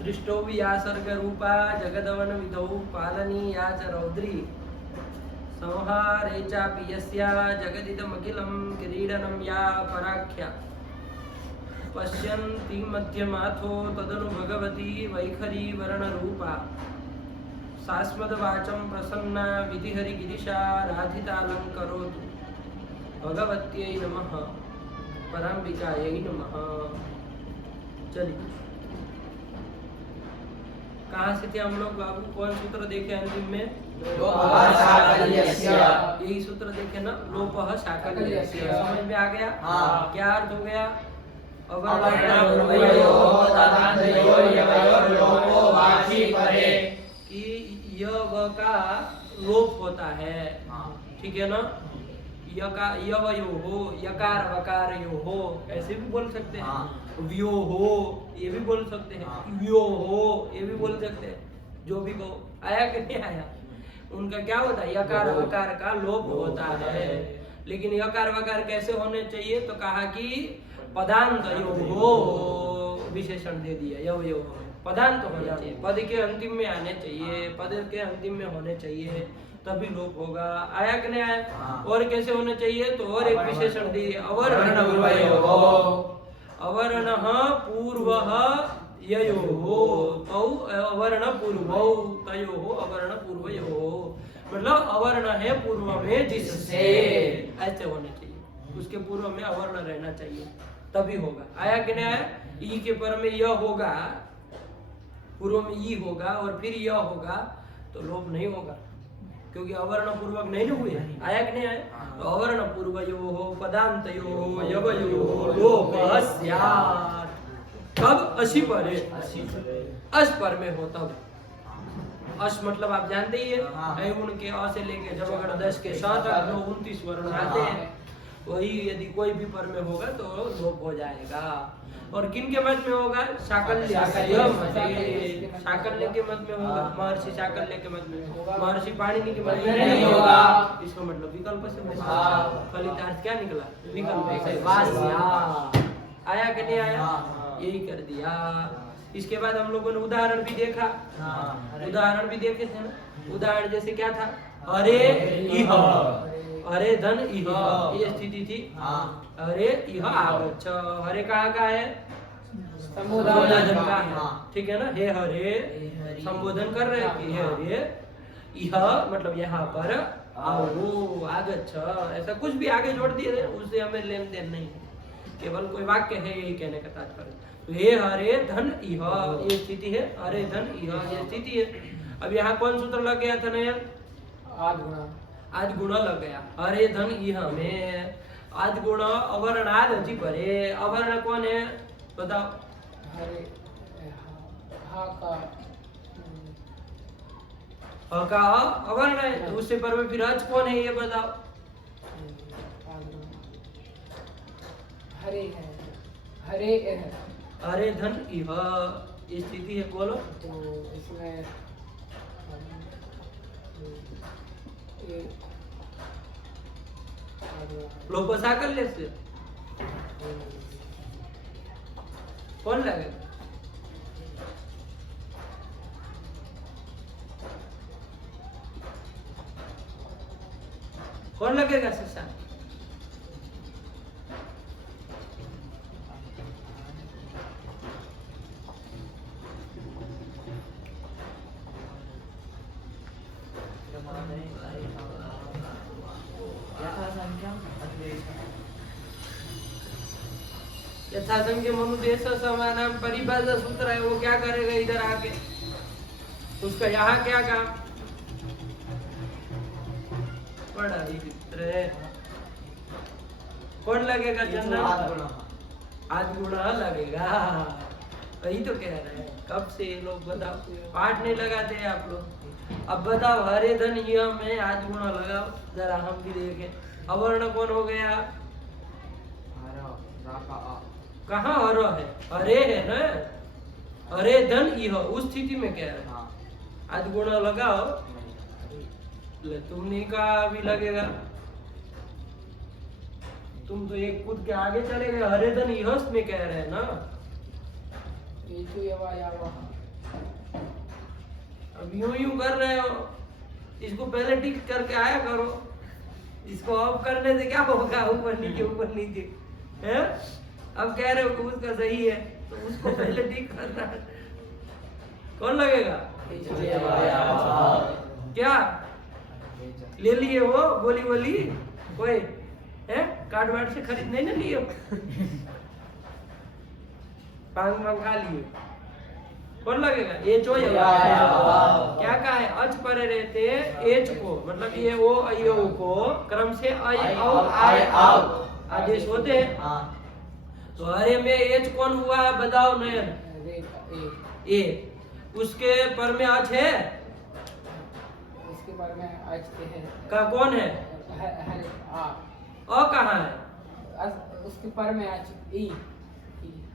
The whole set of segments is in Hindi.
सृष्टो या सर्ग रूपा जगदवन विधौ पालनी या च रौद्री संहारे चापि यस्या जगदिदमखिलं क्रीडनं या पराख्या पश्यन्ति मध्यमाथो तदनु भगवती वैखरी वर्णरूपा सास्मदवाचं प्रसन्ना विधिहरिगिरिशा राधितालङ्करोतु भगवत्यै नमः पराम्बिकायै नमः। चलिए कहाँ से थे हम लोग बाबू? कौन सूत्र देखे अंतिम में? यही सूत्र देखे ना, लोपः शाकल्यस्य। समझ में आ गया? क्या अर्थ हो गया? कि यव का लोप होता है, ठीक है ना? यवयो हो, यकार वकार यो हो, ऐसे भी बोल सकते हैं। व्यो हो ये भी बोल सकते हैं, व्यो हो ये भी बोल सकते हैं। जो भी कहो, आया कि नहीं आया? उनका क्या होता है? यकार वकार का लोप होता है। लेकिन यकार वकार कैसे होने चाहिए? तो कहा कि पदांत यो हो, विशेषण दे दिया। यव यो हो पदांत होना चाहिए, पद के अंतिम में आने चाहिए, पद के अंतिम में होने चाहिए, तभी लोप होगा। आया कि नहीं आया? और कैसे होने चाहिए? तो और एक विशेषण दिए, अवर्ण अवर्ण पूर्व ययो तौ अवर्ण पूर्वौ तयो अवर्ण पूर्वयो, मतलब अवर्ण है पूर्व में जिससे, ऐसे होने चाहिए। उसके पूर्व में अवर्ण रहना चाहिए तभी होगा। आया कि नहीं आया? ई के पर में यह होगा, पूर्व में ई होगा और फिर यह होगा तो लोप नहीं होगा, क्योंकि अवर्ण पूर्वक नहीं हुए। आया कि नहीं आया? तो अवर्ण पूर्वयो हो पदांतयो यवयो लोपः स्यात्। कब? असी पर है, अस पर में हो तब। अस मतलब आप जानते ही है, उनके अ से लेके जब अगर 10 के 7 तक 29 वर्ण आते हैं, वही यदि कोई भी पर में होगा तो लोप हो जाएगा। और किन के मत में होगा? शाकल्य के मत में होगा, महर्षि शाकल्य के मत में, महर्षि पाणिनि के मत में नहीं होगा। इसका मतलब विकल्प से फलितार्थ क्या निकला? विकल्प से वास्या। आया कि नहीं आया? यही कर दिया। इसके बाद हम लोगों ने उदाहरण भी देखा, उदाहरण भी देखे थे ना। उदाहरण जैसे क्या था? अरे इह, अरे धन इह, ये स्थिति थी। अरे इह आगच्छ, हरे कहाँ का है? संबोधन का है, ठीक है ना? हे हरे संबोधन कर रहे हैं कि हे हरे इह मतलब यहाँ पर आओ, आगच्छ, ऐसा कुछ भी आगे जोड़ दिए थे, उससे हमें लेन देन नहीं है, केवल कोई वाक्य है यही कहने का तात्पर्य। तो हे हरे धन इह ये स्थिति है, हरे धन इह ये स्थिति है। अब यहाँ कौन सूत्र लग गया था नया? आद गुण लग गया। हरे धन इह में आद गुण अवर्णाद अति परे। अवर्ण कौन है बताओ? हरे का अवर्ण है, तो उससे पर में फिर अच कौन है ये बताओ? हरे है, हरे है, हरे धन इह ये स्थिति है। बोलो। तो इसमें लोप साकल्य से कौन लगेगा? कौन लगेगा शिक्षा? यथासंख्य मनुदेश समानाम परिभाषा सूत्र है, वो क्या करेगा इधर आके? उसका यहाँ क्या काम? बड़ा ही चित्र है। कौन लगेगा? चंदन आद गुण लगेगा। वही तो कह रहे हैं, कब से ये लोग बताओ पाठ नहीं लगाते हैं आप लोग। अब बताओ हरे धन यह में आद गुण लगाओ जरा, हम भी देखें। अवर्ण कौन हो गया? कहाँ हरो है? हरे है ना, हरे धन यह उस स्थिति में कह रहे हैं। आद गुण लगाओ, तुमने कहा भी लगेगा। तुम तो एक कूद के आगे चले गए, हरे धन यह में कह रहे हैं ना। अब यूं कर रहे हो, इसको पहले टिक करके आया करो। इसको ऑफ करने से क्या होगा, ऊपर नीचे है। अब कह रहे हो कि उसका सही है तो उसको पहले टिक करना है। कौन लगेगा? क्या ले लिए हो? बोली कोई है? कार्ड वार्ड से खरीद नहीं ना लिए? पांग खा लिए। कौन लगेगा? एच ओ क्या कहा है? अच परे रहते एच को, मतलब ये ओ अयो को क्रम से अय आय आदेश होते हैं। तो हरे में एच कौन हुआ है बताओ नयन? ए। उसके पर में अच है? उसके पर में अच है का कौन है? अ कहाँ है? उसके पर में अच ई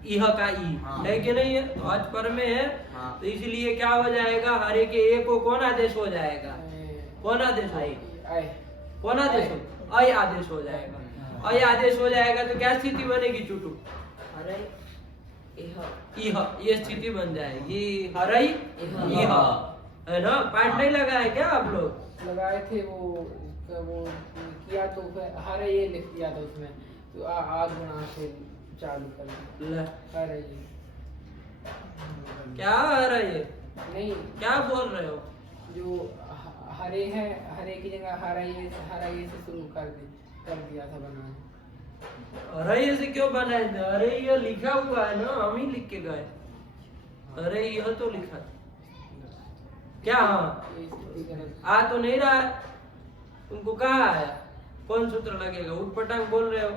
इह का ई है कि नहीं है? तो अच पर में है तो इसलिए क्या हो जाएगा? हरे के ए को कौन आदेश हो जाएगा? कौन आदेश होगा? कौन आदेश हो? अय आदेश हो जाएगा। अय आदेश हो जाएगा तो क्या स्थिति बनेगी चुटू? इह, ये स्थिति बन जाएगी। हरई इह है ना? पाठ नहीं लगा है क्या आप लोग? लगाए थे वो किया तो हरे ये लिख दिया था उसमें, तो आग बना से चालू कर हरे ये क्या हरा ये? नहीं, क्या बोल रहे हो? जो हरे है, हरे की जगह हरा ये से शुरू कर दिया था बनाना। अरे से क्यों बनाए? अरे ये लिखा हुआ है ना, हम ही लिख के गए। अरे यह तो लिखा क्या? हाँ आ तो नहीं रहा है। तुमको कहा है कौन सूत्र लगेगा? उठपटांग बोल रहे हो।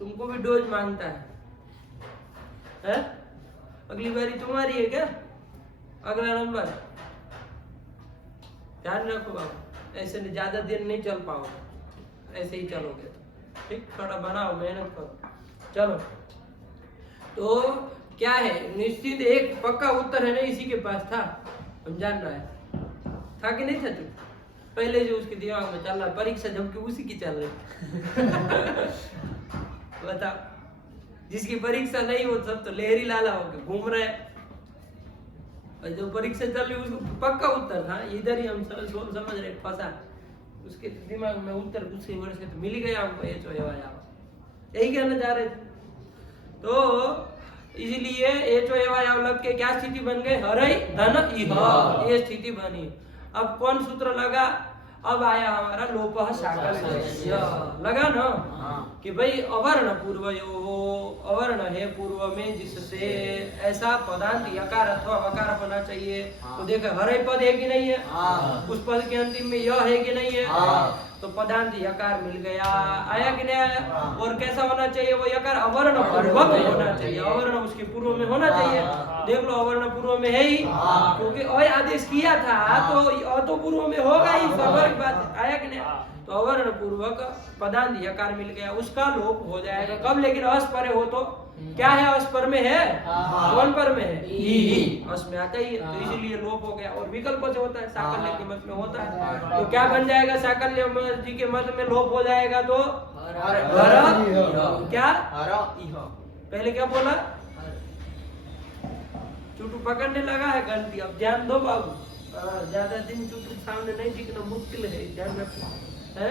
तुमको भी डोज मांगता है? अगली बारी तुम्हारी है क्या? अगला नंबर ध्यान रखो बाबू, ऐसे ज्यादा दिन नहीं चल पाओगे, ऐसे ही चलोगे तो ठीक। थोड़ा बनाओ, मेहनत करो। चलो, तो क्या है? निश्चित एक पक्का उत्तर है ना, इसी के पास था। हम जान रहा है था कि नहीं था? तू पहले जो उसके दिमाग में चल रहा, परीक्षा जबकि उसी की चल रही। बता, जिसकी परीक्षा नहीं हो सब तो लहरी लाला होके घूम रहे, और जो परीक्षा चल रही उसको पक्का उत्तर था। इधर ही हम समझ रहे फंसा, उसके दिमाग में उत्तर उसी वर्ष से तो मिल ही गया हमको। यही कहना चाह रहे थे। तो इसलिए एच ओ लग के क्या स्थिति बन गई? हरई धन इह, ये स्थिति बनी। अब कौन सूत्र लगा? अब आया हमारा लोपः साकल्य। लगा ना कि भाई अवर्ण पूर्वयो हो, अवर्ण है पूर्व में जिससे ऐसा पदांत यकार अथवा वकार होना चाहिए। तो देखो हरे पद है कि नहीं है? उस पद के अंतिम में यह है कि नहीं है? तो पदांत यकार मिल गया। आया कि नहीं आया? और कैसा होना चाहिए वो यकार? अवर्ण पूर्वक होना चाहिए। अवर्ण उसके पूर्व में होना चाहिए। देख लो, अवर्ण पूर्व में है ही, क्योंकि अय आदेश किया था तो पूर्व में होगा ही, स्वाभाविक बात। आया कि नहीं? तो अवर्ण पूर्वक पदांत यकार मिल गया, उसका लोप हो जाएगा। कब? लेकिन अस्पर हो तो क्या है? अस्पर में है। कौन पर में है? ई। अस में आता ही है, तो इसीलिए लोप हो गया। और विकल्प से होता है, साकल्य के मत में होता है। तो क्या बन जाएगा? साकल्य जी के मत में लोप हो जाएगा तो क्या? पहले क्या बोला? चुटू पकड़ने लगा है गलती। अब ध्यान दो बाबू, ज्यादा दिन चुटू सामने नहीं दिखना मुश्किल है, ध्यान रखो है।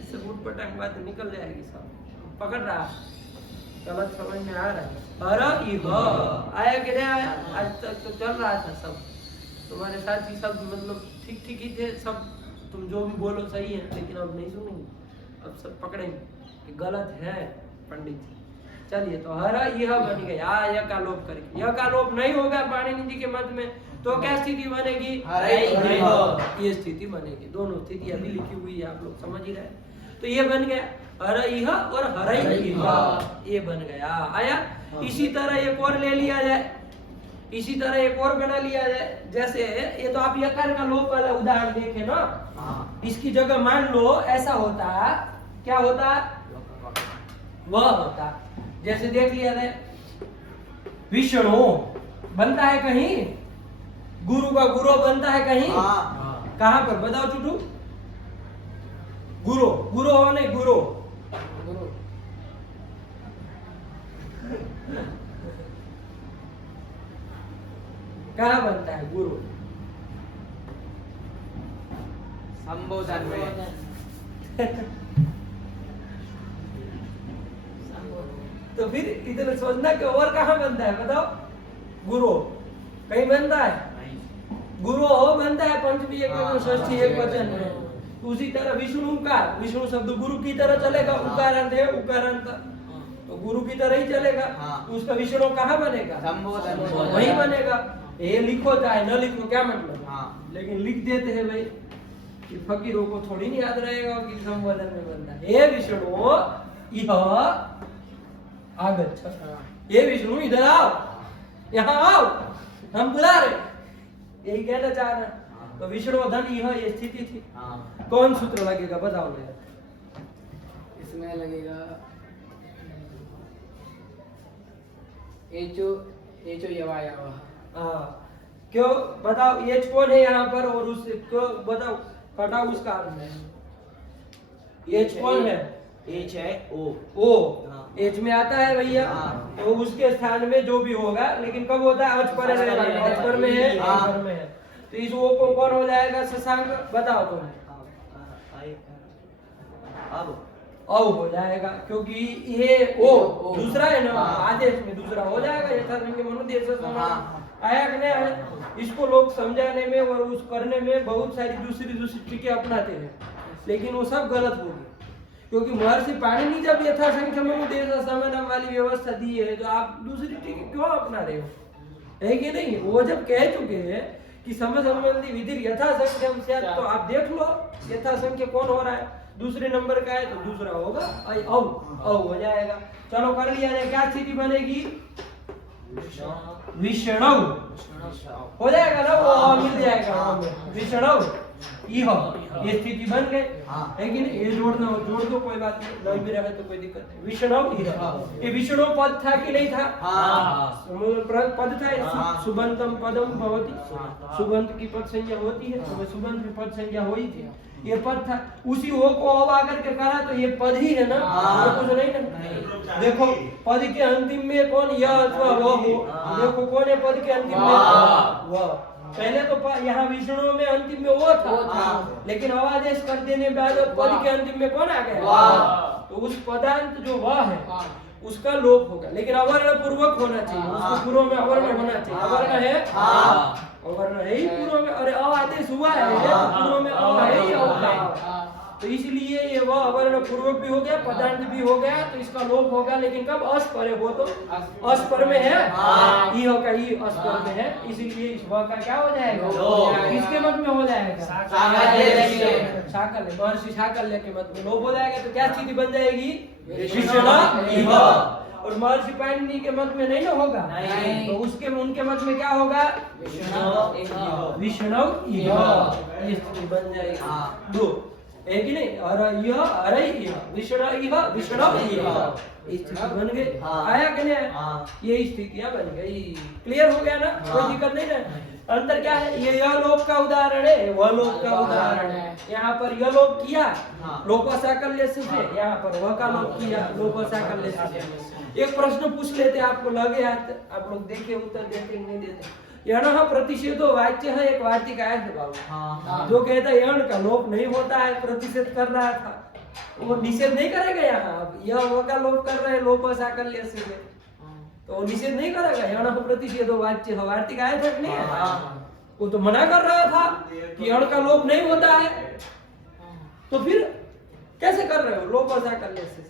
इससे उठपटांग बात निकल जाएगी। सब पकड़ रहा, गलत समझ में आ रहा है। आया कि नहीं आया? आज तक तो चल रहा था सब, तुम्हारे साथ ही सब मतलब ठीक ही थे सब। तुम जो भी बोलो सही है, लेकिन अब नहीं सुनेंगे, अब सब पकड़ेंगे कि गलत है पंडित जी। चलिए, तो हरा यह बन गया। यह का लोप करके, यह का लोप नहीं होगा पाणिनि जी के मत में, तो क्या स्थिति बनेगी? ये स्थिति बनेगी। दोनों स्थिति अभी लिखी हुई है, आप लोग समझ ही रहे। तो ये बन गया हरइह और हरइह, ये बन गया। आया? इसी तरह एक और ले लिया जाए, इसी तरह एक और बना लिया जाए। जैसे ये तो आप यकार का लोप वाला उदाहरण देखे ना, इसकी जगह मान लो ऐसा होता, क्या होता? वह होता। जैसे देख लिया जाए, विष्णु बनता है कहीं, गुरु का गुरु बनता है कहीं। कहां पर बताओ चुटू? गुरु गुरु हो नहीं, गुरु कहाँ बनता है गुरु? संबोधन में। तो फिर इधर सोचना कि और कहाँ बनता है बताओ? गुरु कहीं बनता है? गुरु हो बनता है पंचमी एक वचन षष्ठी एक वचन में। उसी तरह विष्णु का विष्णु शब्द गुरु की तरह चलेगा, उकारांत है उकारांत तो गुरु की तरह ही चलेगा। उसका विष्णु कहाँ बनेगा? संबोधन वही बनेगा। ये लिखो चाहे न लिखो क्या मतलब, लेकिन लिख देते हैं भाई कि फकीरों को थोड़ी नहीं याद रहेगा कि संबोधन में बनता है। ये विष्णु यह आगच्छ, ये विष्णु इधर आओ, यहाँ आओ, हम बुला रहे, यही कहना चाह रहा। तो विष्णु धन यह ये स्थिति थी। कौन सूत्र लगेगा बताओ मेरा? इसमें लगेगा एचो एचो यवायावा। क्यों बताओ? एच कौन है यहाँ पर और उस क्यों बताओ, हटाओ उसका अर्थ है। एच कौन है? एच है ओ। ओ एच में आता है भैया, तो उसके स्थान में जो भी होगा, लेकिन कब होता है? अच पर रहेगा, अच पर में है, पर में है, तो इस ओ को कौन हो जाएगा? शशांक बताओ तुम। अब औ हो जाएगा, क्योंकि ये ओ दूसरा है ना, आदेश में दूसरा हो जाएगा। यथासंख्य मनुदेश आया कि नहीं आया? इसको लोग समझाने में और उस करने में बहुत सारी दूसरी ट्रिकें अपनाते हैं, लेकिन वो सब गलत होगी। क्योंकि महर्षि पाणिनि जब यथासंख्य मनुदेश समानम वाली व्यवस्था दी है, तो आप दूसरी ट्रिक क्यों अपना रहे हो? है कि नहीं? वो जब कह चुके हैं कि सम संबंधी विधि यथासंख्यम से, तो आप देख लो यथासंख्य कौन हो रहा है, दूसरे नंबर का है तो दूसरा होगा औ हो जाएगा। चलो कर लिया जाए, क्या स्थिति बनेगी? विष्णु हो जाएगा ना, वो मिल जाएगा विष्णु यह ये स्थिति बन गई है कि नहीं? ये जोड़ना हो जोड़ दो, कोई बात नहीं, नहीं भी रहे तो कोई दिक्कत नहीं। विष्णु ये विष्णु पद था कि नहीं था? पद था। सुबंतम पदम भवति, सुबंत की पद संज्ञा होती है, तो सुबंत की पद संज्ञा हुई थी, ये पद था। उसी ओ को ओ आकर के करा तो ये पद ही है ना, तो कुछ नहीं ना। देखो पद के अंतिम में कौन यह अथवा वह हो, देखो कौन है पद के अंतिम में? वह। पहले तो यहाँ विष्णु में अंतिम में वो था, लेकिन अवादेश कर देने बाद पद के अंतिम में कौन आ गया? तो उस पदांत जो वह है उसका लोप होगा, लेकिन अवर्ण पूर्वक होना चाहिए, उसको पूर्व में अवर्ण होना चाहिए। अवर्ण है, अवर्ण है ही पूर्व में, अरे अवादेश हुआ है पूर्व में, अव है ही होगा, तो इसलिए ये वह अवर्ण पूर्वक भी हो गया, पदांत भी हो गया, तो इसका लोप होगा। लेकिन कब? अस्पर है, वो तो अस्पर में है, ई होगा, ई अस्पर में है, इसीलिए इस वह का क्या हो जाएगा? किसके मत में हो जाएगा? साकल्य, महर्षि साकल्य के मत में लोप हो जाएगा। तो क्या स्थिति बन जाएगी? विष्णु। और महर्षि पाणिनि के मत में नहीं ना होगा, तो उसके उनके मत में क्या होगा? विष्णु ये स्थिति बन जाएगी। दो है कि नहीं? और यह अरे यह विष्णु यह विष्णु यह स्थिति बन गई। आया कि नहीं? ये स्थितियां बन गई। क्लियर हो गया ना? कोई दिक्कत नहीं ना? अंतर क्या है? ये यह लोक का उदाहरण है, वह लोक का उदाहरण है। यहाँ पर यह लोक किया लोक साकल्य से, यहाँ पर वह का लोक किया लोक साकल्य से। एक प्रश्न पूछ लेते, आपको लगे आप लोग देखे उत्तर देते नहीं देते। यण प्रतिषेधो वाच्य है, एक वार्तिक आया था बाबू, जो कहता है यण का लोप नहीं होता है, प्रतिषेध कर रहा था, वो निषेध नहीं करेगा। यहाँ यह वो का लोप कर रहे हैं लोप साकल्य से, तो वो निषेध नहीं करेगा। यण प्रतिषेधो वाच्य है, वार्तिक आया था नहीं है? वो तो मना कर रहा था कि यण का लोप नहीं होता है, तो फिर कैसे कर रहे हो लोप साकल्य से?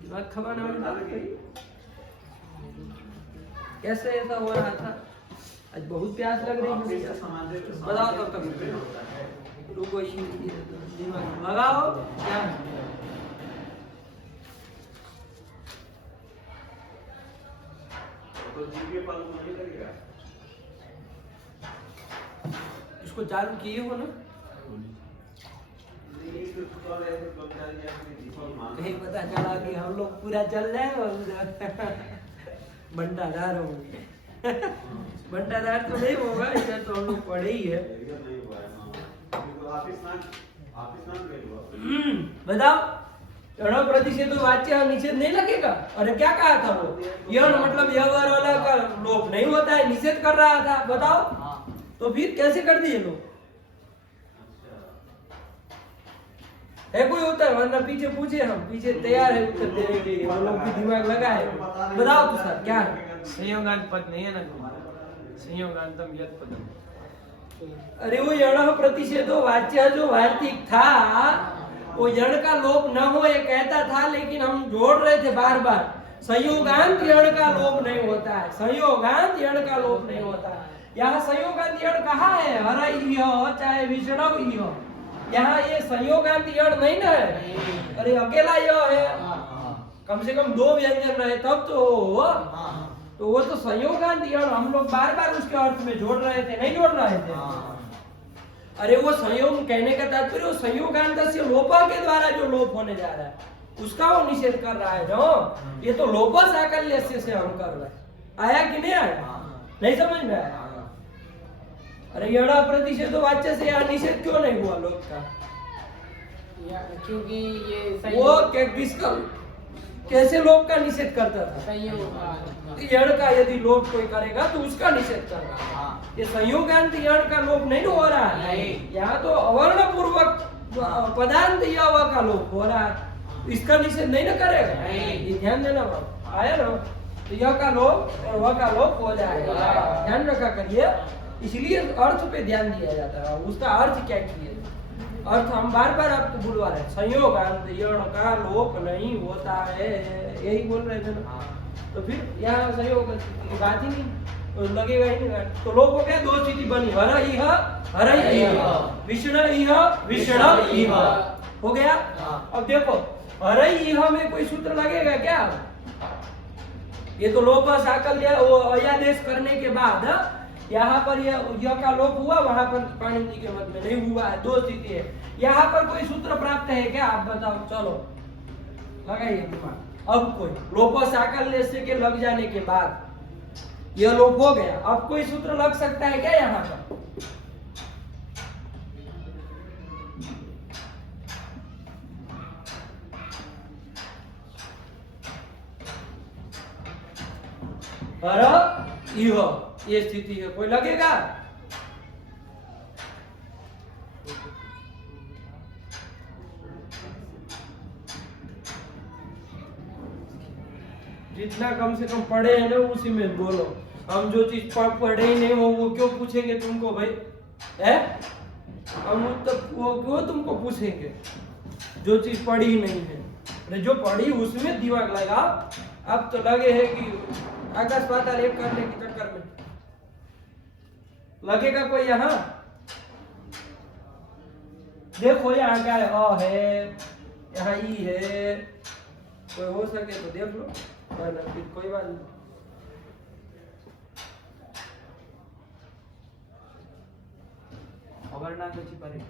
दिमाग खपाने वाली बात कही। कैसे ऐसा हो रहा था? आज बहुत प्यास लग रही है, बताओ तब तक रुको, दिमाग लगाओ। क्या इसको चालू किए हो ना? कहीं पता चला कि हम लोग पूरा चल जाए और बंटाधार होंगे। बंटाधार तो नहीं होगा, इधर तो हम लोग पढ़े ही है। बताओ यण प्रतिषेध वाच्य निषेध नहीं लगेगा? अरे क्या कहा था वो? यण मतलब यह वाला का लोप नहीं होता है, निषेध कर रहा था, बताओ। तो फिर कैसे कर दिए लोग? है कोई उत्तर? वरना पीछे पूछे, हम पीछे तैयार है उत्तर देने के लिए, वो लोग भी दिमाग लगा है। बताओ तो सर क्या है? संयोगांत पद नहीं है ना, संयोगांतम यत् पदम। अरे वो यण प्रतिषेधो वाच्य जो वार्तिक था, वो यण का लोप न हो ये कहता था, लेकिन हम जोड़ रहे थे बार बार। संयोगांत यण का लोप नहीं होता है, संयोगांत यण का लोप नहीं होता है। यहाँ संयोगांत यण कहाँ है? हरई हो चाहे विष्णव ही हो, यहाँ ये संयोगांत यण नहीं ना है। अरे अकेला य है, कम से कम दो व्यंजन रहे तब तो वो तो संयोगांत यण हम लोग बार बार उसके अर्थ में जोड़ रहे थे, नहीं जोड़ रहे थे। अरे वो संयोग कहने का तात्पर्य वो संयोगांत से लोप के द्वारा जो लोप होने जा रहा है उसका वो निषेध कर रहा है जो। ये तो लोप साकल्य से हम कर रहे हैं। आया कि नहीं आया? नहीं समझ में आया? अरे यण प्रतिषेध वाच्य से यहाँ निषेध क्यों नहीं हुआ लोक का? क्योंकि ये वो किसका कैसे लोप का निषेध करता था? संयोग यण का यदि लोप कोई करेगा तो उसका निषेध कर रहा है। ये संयोगांत यण का लोप नहीं हो रहा है, यहाँ तो अवर्ण पूर्वक पदांत यव का लोप हो रहा है, इसका निषेध नहीं ना करेगा। ये ध्यान देना बाबू, आया ना? तो यह का लोप और वह का लोप हो जाएगा, ध्यान रखा करिए। इसलिए अर्थ पे ध्यान दिया जाता है, उसका अर्थ क्या किया। अर्थ हम बार बार आपको बुलवा रहे हैं, संयोगांत यण का लोप नहीं होता है, यही बोल रहे थे ना। तो फिर यहाँ संयोग की बात ही नहीं, तो लगेगा ही नहीं। तो लोप हो गया, दो स्थिति बनी, हर इह विष्णु इह विष्णव इह हो गया। अब देखो हर इह में कोई सूत्र लगेगा क्या? ये तो लोप साकल्य वो अयादेश करने के बाद यहाँ पर यह का लोप हुआ, वहां पर पाणिनि के मत में नहीं हुआ है, दो स्थिति है। यहाँ पर कोई सूत्र प्राप्त है क्या? आप बताओ, चलो लगाइए दिमाग। अब कोई लोप साकल्य से के लग जाने के बाद यह लोप हो गया, अब कोई सूत्र लग सकता है क्या यहाँ पर? हर इह ये स्थिति है, कोई लगेगा? जितना कम से कम पढ़े हैं ना उसी में बोलो। हम जो चीज पढ़े ही नहीं हो वो क्यों पूछेंगे तुमको भाई? है हम तो वो क्यों तुमको पूछेंगे जो चीज पढ़ी ही नहीं है? अरे जो पढ़ी उसमें दिमाग लगा। अब तो लगे है कि आकाश पाताल एक करने के चक्कर में लगेगा कोई यहाँ? देखो यहाँ क्या है, अ है, यहाँ ई है, कोई हो सके तो देख लो, वरना फिर कोई बात नहीं। अवर्ण कची परे?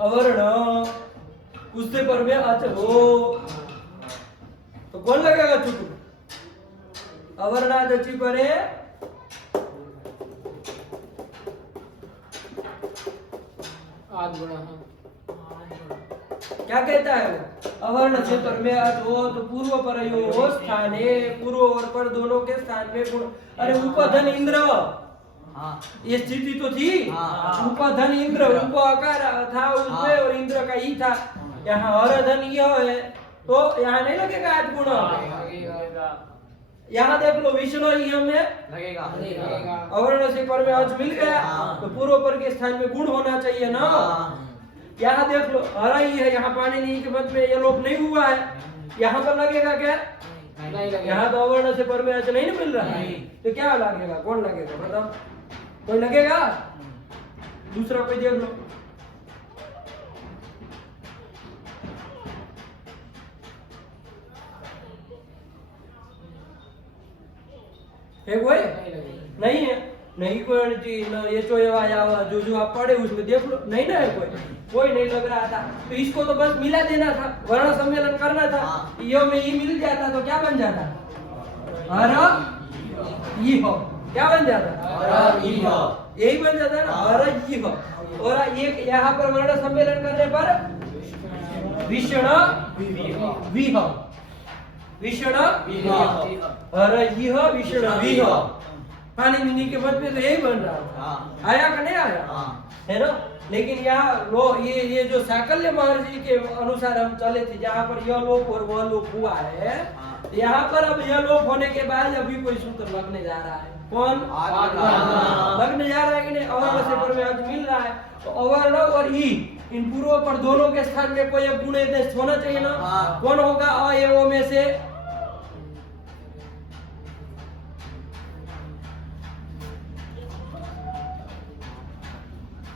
अवर्ण उससे पर में अच हो तो कौन लगेगा चुटू? अवर्णादचि परे आद गुणा। क्या कहता है वो? अवर्ण से पर में अच हो तो पूर्व परयो स्थाने, पूर्व और पर दोनों के स्थान में गुण। अरे उपधन इंद्र, ये स्थिति तो थी। उपधन इंद्र, उप आकार था उसमें और इंद्र का ही था। यहाँ हरधन यह है तो यहाँ नहीं लगेगा आज गुण। यहाँ देख लो विष्णु यह में लगेगा। अवर्ण से पर में अच मिल गया तो पूर्व पर के स्थान में गुण होना चाहिए ना। यहाँ देख लो हरा ही है, यहाँ पाणिनि के मत में ये लोप नहीं हुआ है, यहाँ पर लगेगा क्या? यहाँ तो अवर्ण से पर में अच नहीं मिल रहा है, तो क्या लगेगा? कौन लगेगा बताओ? कोई लगेगा? दूसरा कोई देख लो। है कोई? नहीं है, नहीं कोई चीज न ये जो आप पढ़े उसमें देख लो, नहीं ना है कोई नहीं लग रहा था। तो इसको तो बस मिला देना था, वर्ण सम्मेलन करना था, यो में ई मिल जाता तो क्या बन जाता? हर ई हो, क्या बन जाता? यही बन जाता है ना, हरयिह। और ये यहाँ पर वर्ण सम्मेलन करने पर विषण विह, विषण हरयिह विषण विह। पानी मिनी के पद में तो यही बन रहा है, आया कि नहीं आया, है ना। लेकिन यहाँ ये जो साकल्य महर्षि के अनुसार हम चले थे, जहाँ पर यह लोप और वह लोप हुआ है, यहाँ पर अब यह लोप होने के बाद अभी कोई सूत्र लगने जा रहा है। कौन लगने जा रहा है कि नहीं, अवर्ण से पर में आज मिल रहा है। तो अवर्ण और ई, इन पूर्व पर दोनों के स्थान में कोई गुण निर्देश होना चाहिए ना। कौन होगा अ ए ओ में से,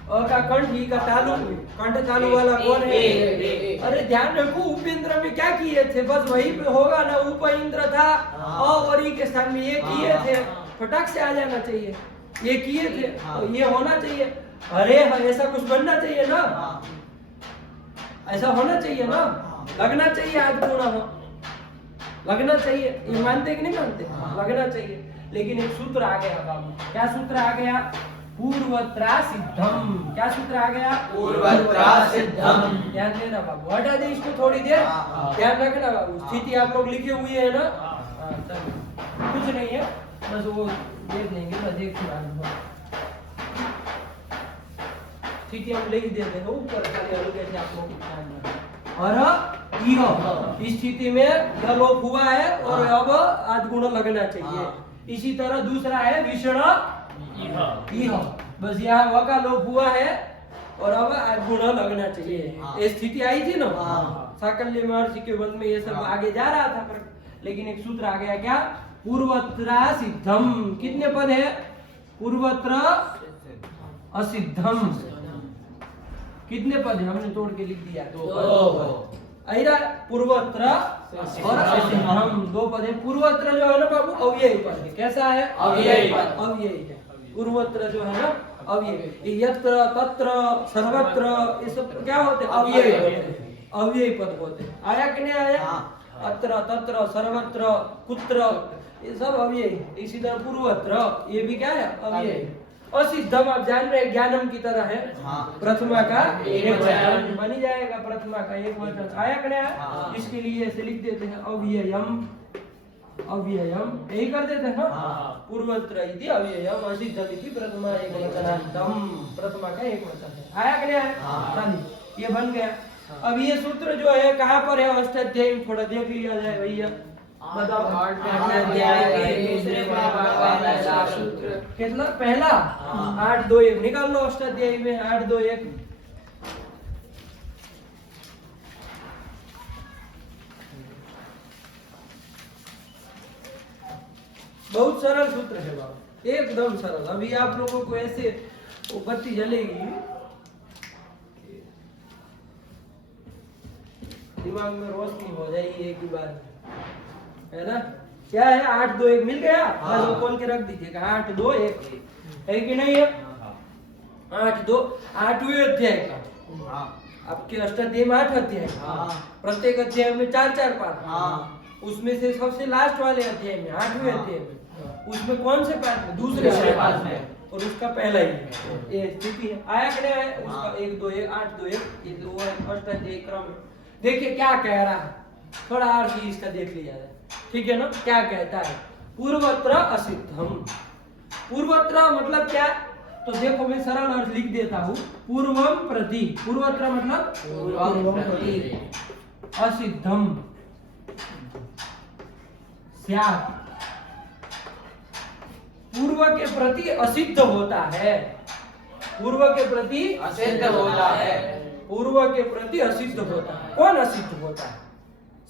अ का कंठ, ई का तालु, कंठ तालु वाला कौन है? अरे ध्यान रखो, उपेंद्र में क्या किए थे, बस वही पे होगा ना। उप इंद्र था, अ और ई के स्थान में ये किए थे, फटाक से आ जाना चाहिए। ये किए थे तो ये होना चाहिए। अरे ऐसा कुछ बनना चाहिए ना, ऐसा होना चाहिए ना, लगना चाहिए, आज गुणा हो लगना चाहिए। ये मानते कि नहीं मानते? लगना चाहिए। लेकिन एक सूत्र आ गया बाबू, क्या सूत्र आ गया? पूर्वत्रा सिद्धम। क्या सूत्र आ गया? पूर्वत्रा सिद्धम। ध्यान देना बाबू, हटा दे इसको थोड़ी देर, ध्यान रखना बाबू। स्थिति आप लोग लिखे हुए है ना, चलो कुछ नहीं है, बस वो देख लेंगे, बस एक स्थिति हम लिख देते हैं ऊपर, खाली अलग कैसे आप लोग ध्यान रखना। और इह, इस स्थिति में यह लोप हुआ है और अब आज गुण लगना चाहिए। इसी तरह दूसरा है विषण इह, बस यहाँ व का लोप हुआ है और अब आज गुण लगना चाहिए। ये स्थिति आई थी ना साकल्य महर्षि के वंश में, ये सब आगे जा रहा था, पर लेकिन एक सूत्र आ गया, क्या? पूर्वत्रा सिद्धम। कितने पद है? पूर्वत्र असिद्धम। कितने पद है? हमने तोड़ के लिख दिया, 2 पद। अहिरा पूर्वत्र और असिद्धम, 2 पद है। पूर्वत्र जो है ना बाबू, अव्ययी पद है। कैसा है? अव्ययी पद। अव्ययी है पूर्वत्र जो है ना, अव्ययी। यत्र तत्र सर्वत्र ये सब क्या होते हैं? अव्ययी होते हैं, अव्ययी पद होते हैं। आया कि नहीं आया? अत्र तत्र सर्वत्र कुत्र ये सब अव्ययी। इसी तरह पूर्वत्र ये भी क्या है? अव्ययी। असिद्धम आप जान रहे ज्ञानम की तरह है, प्रथमा का एक वचन बन जाएगा, प्रथमा का एक वचन। आया कि नहीं? इसके लिए ऐसे लिख देते हैं अव्ययम, अव्ययम यही कर देते हैं ना। पूर्वत्र इति अव्ययम, असिद्धम इति प्रथमा एक वचनांतम, प्रथमा का एक वचन है। आया कि नहीं? चलिए ये बन गया। अब ये सूत्र जो है कहाँ पर है? अष्टाध्यायी में थोड़ा देख लिया जाए भैया, बताओ। अष्टाध्याय के दूसरे भाग का पहला सूत्र कितना? पहला 8 2 1 निकाल लो अष्टाध्यायी में, 8 2 1। बहुत सरल सूत्र है बाबू, एकदम सरल। अभी आप लोगों को ऐसे वो बत्ती जलेगी, दिमाग में रोशनी हो जाएगी एक ही बार, है ना। क्या है? 8 2 1 मिल गया, बस खोल के रख दीजिएगा। 8 2 1 है कि नहीं है? 8 2 8वें अध्याय का, आपके अष्टाध्यायी में 8 अध्याय, प्रत्येक अध्याय में 4-4 पाठ। उसमें से सबसे लास्ट वाले अध्याय में 8वें अध्याय में, उसमें कौन से पाठ में? दूसरे पाठ में, और उसका पहला ही है। ये स्थिति है। आया कि नहीं आया? उसका 1 2 1 8 2 1 ये 2 अष्टाध्यायी क्रम। देखिए क्या कह रहा है, थोड़ा और भी इसका देख लिया जाए, ठीक है ना। क्या कहता है? पूर्वत्र असिद्धम। पूर्वत्र मतलब क्या? तो देखो मैं सरल अर्थ लिख देता हूँ, पूर्वम प्रति। पूर्वत्र मतलब पूर्वम प्रति असिद्धम स्यात्। पूर्व के प्रति असिद्ध होता है, पूर्व के प्रति असिद्ध होता है, पूर्व के प्रति असिद्ध होता है। कौन असिद्ध होता है?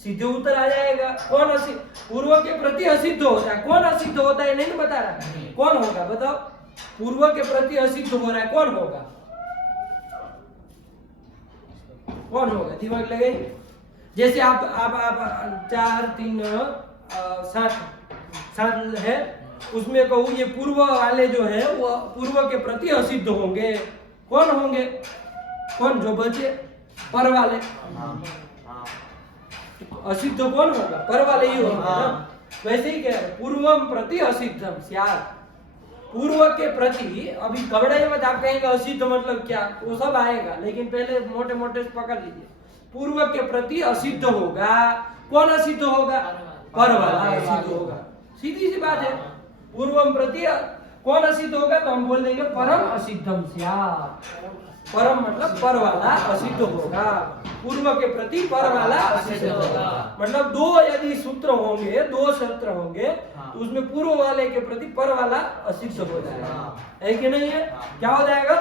सीधे उत्तर आ जाएगा। कौन असिद्ध? पूर्व के प्रति असिद्ध होता है। कौन असिद्ध होता है नहीं बता रहा, कौन होगा बताओ? पूर्व के प्रति असिद्ध हो रहा है, कौन होगा? कौन होगा? दिमाग लगाइए। जैसे आप 4 3 7 है, उसमें कहूँ ये पूर्व वाले जो है वो पूर्व के प्रति असिद्ध होंगे। कौन होंगे? कौन जो बचे? पर वाले। असिद्ध कौन होगा? पर वाले ही होंगे ना। वैसे ही क्या है? पूर्वम प्रति असिद्धम स्यात्। पूर्व के प्रति, अभी कबड़े में आप कहेंगे असिद्ध मतलब क्या, वो सब आएगा, लेकिन पहले मोटे मोटे पकड़ लीजिए। पूर्व के प्रति असिद्ध होगा, कौन असिद्ध होगा? पर वाला असिद्ध होगा, सीधी सी बात है। पूर्वम प्रति कौन असिद्ध होगा? तो हम बोल देंगे परम असिद्धम स्यात्। परम मतलब पर वाला असिद्ध होगा, पूर्व के प्रति पर वाला असिद्ध होगा। मतलब दो यदि सूत्र होंगे, दो सूत्र होंगे, तो उसमें पूर्व वाले के प्रति पर वाला असिद्ध हो जाएगा, है कि नहीं है? क्या हो जाएगा?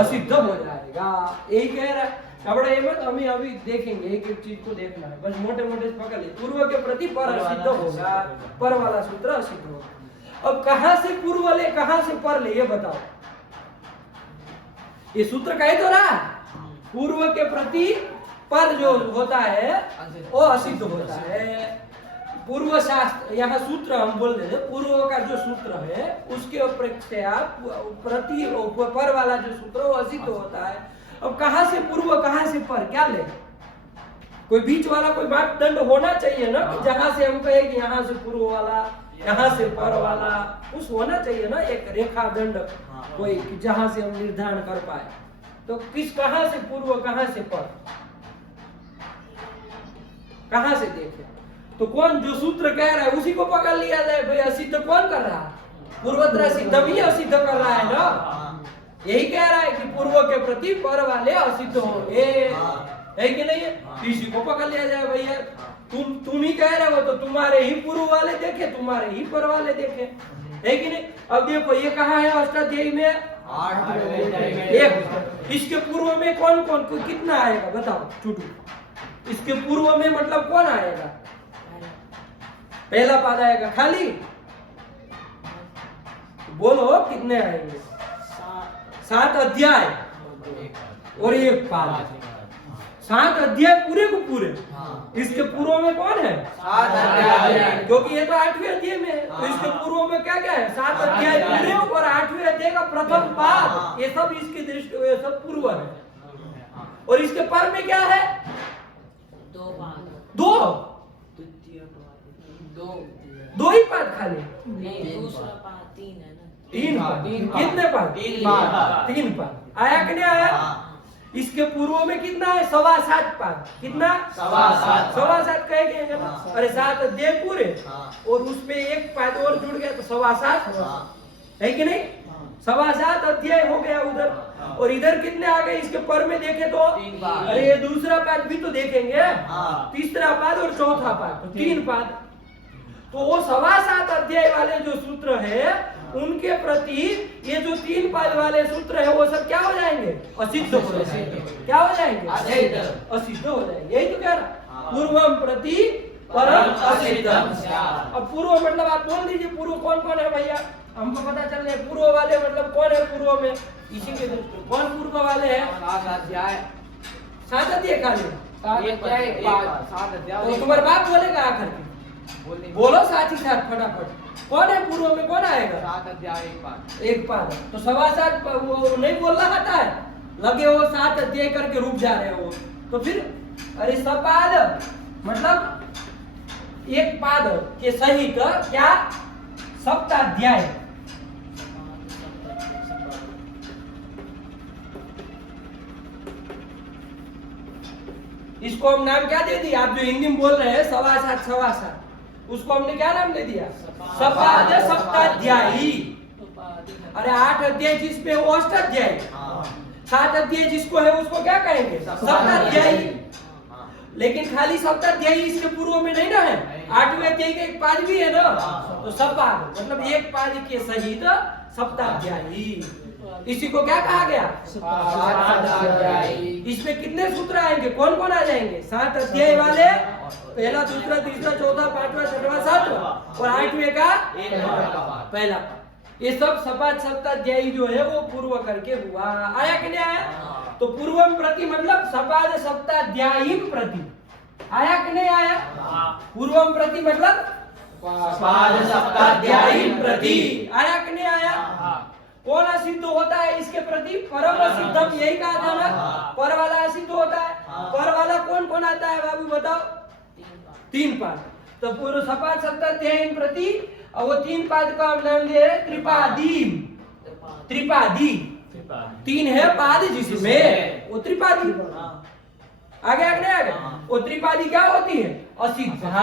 असिद्ध हो जाएगा, यही कह रहा है। कबड़े में तो हमें अभी देखेंगे, एक एक चीज को देखना है, बस मोटे मोटे पकड़ ले। पूर्व के प्रति पर असिद्ध होगा, पर वाला सूत्र असिद्ध होगा। अब कहां से पूर्व ले, कहां से पर ले, ये बताओ। ये सूत्र कहे तो रहा, पूर्व के प्रति पर जो होता है वो असिद्ध होता है। पूर्व शास्त्र, यहाँ सूत्र हम बोल रहे हैं, पूर्व का जो सूत्र है उसके अपेक्षा प्रति पर वाला जो सूत्र वो असिद्ध होता है। अब कहां से पूर्व, कहां से पर, क्या ले? कोई बीच वाला कोई मापदंड होना चाहिए ना, कि जहां से हम कहे कि यहाँ से पूर्व वाला, यहाँ से पर वाला, कुछ होना चाहिए ना, एक रेखा दंड कोई, जहां से हम निर्धारण कर पाए। तो किस, कहां से पूर्व, कहां से पर, कहां से देखे? तो कौन जो सूत्र कह रहा है उसी को पकड़ लिया जाए। भाई असिद्ध कौन कर रहा है? पूर्वोत्तर सिद्धम ही असिद्ध कर रहा है ना, यही कह रहा है कि पूर्व के प्रति पर वाले असिद्ध होंगे, है कि नहीं है? इसी को पकड़ लिया जाए। भैया तुम ही कह रहे हो, तो तुम्हारे ही पूर्व वाले देखे, तुम्हारे ही पर वाले देखे, है कि नहीं? अब देखो ये कहाँ है अष्टाध्यायी में? 1। इसके पूर्व में कौन कौन कितना आएगा बताओ चुटू? इसके पूर्व में मतलब कौन आएगा? पहला पाद आएगा खाली, बोलो कितने आएंगे? 7 अध्याय और 1 पाद, 7 अध्याय पूरे को पूरे। इसके पूर्व में कौन है? 7 अध्याय, क्योंकि ये तो 8वें अध्याय में है, तो इसके पूर्व में क्या क्या है? 7 अध्याय पूरे और 8वें अध्याय का प्रथम पाद, ये सब इसकी दृष्टि, ये सब पूर्व है। और इसके पर में क्या है? 2 दो ही पाद खाली, दूसरा पाद 3 है ना, 3 पाद। कितने पाद? 3 पाद आया कि नहीं आया? इसके पूर्व में कितना है? 7.25 पाद। कितना? 7.25 कहेंगे ना। अरे 7 अध्याय पूरे और उसमें 1 पाद और जुड़ गया तो 7.25 है कि नहीं? 7.25 अध्याय हो गया उधर। और इधर कितने आ गए? इसके पर में देखे तो अरे ये दूसरा पाद भी तो देखेंगे, तीसरा पाद और चौथा पाद, तो 3 पाद। तो वो 7.25 अध्याय वाले जो सूत्र है उनके प्रति ये जो 3 पाद वाले सूत्र है वो सब क्या हो जाएंगे? असिद्ध हो जाएंगे। क्या हो जाएंगे? असिद्ध हो जाएंगे। यही तो कह रहा, पूर्वम प्रति परम असिद्धम स्यात्। अब पूर्व मतलब आप बोल दीजिए पूर्व कौन कौन है भैया, हमको पता चल रहा है। पूर्व वाले मतलब कौन है पूर्व में? इसी के दृष्टि कौन पूर्व वाले हैं? 7 अध्याय, 7 अध्याय खाली, 7 अध्याय 1 पाद, 7 अध्याय। तो तुम्हारे बाप बोलेगा आखिर में, बोलो साथ ही साथ फटाफट, कौन है पूर्व में? कौन आएगा? 7 अध्याय 1 पाद, 1 पाद। तो 7.25 वो नहीं बोलना आता है, लगे वो 7 अध्याय करके रुक जा रहे हो, तो फिर अरे सपाद मतलब 1 पाद के सहित क्या? सप्ताध्याय। इसको हम नाम क्या दे दिया? आप जो हिंदी में बोल रहे हैं 7.25, उसको हमने क्या नाम दे दिया? सपाद सप्ताध्यायी। अरे 8 अध्याय जिसपे वो अष्टाध्यायी, 7 अध्याय जिसको है उसको क्या कहेंगे? सप्ताध्यायी। लेकिन खाली सप्ताध्यायी इसके पूर्व में नहीं ना है, 8वें अध्याय का 1 पाद भी है ना, तो सपाद मतलब 1 पाद के सहित सप्ताध्यायी। इसी को क्या कहा गया? इसमें कितने सूत्र आएंगे? कौन कौन आ जाएंगे? 7 अध्याय वाले, पहला, दूसरा, तीसरा, चौथा, 5वां, 6वां, 7वां और 8वें का पहला पाद। ये सब सप्ताध्यायी जो है वो पूर्व करके हुआ। आया कि नहीं आया? तो पूर्वम प्रति मतलब सपाद सप्ताध्यायी प्रति। आया कि नहीं आया? पूर्वम प्रति मतलब सपाद सप्ताध्यायी प्रति। आया कि नहीं आया? कौन असिद्ध होता है इसके प्रति? परम असिद्धम, यही कहा था ना, पर वाला असिद्ध होता है। पर वाला कौन कौन आता है बाबू बताओ? 3 पाद। तो पूर्व सपाद सप्ताध्यायी प्रति अब वो तीन पाद का हम नाम दे रहे हैं त्रिपादी। त्रिपादी तीन है पाद जिसमें वो त्रिपादी। आगे आगे आगे वो त्रिपादी क्या होती है? असिद्धा।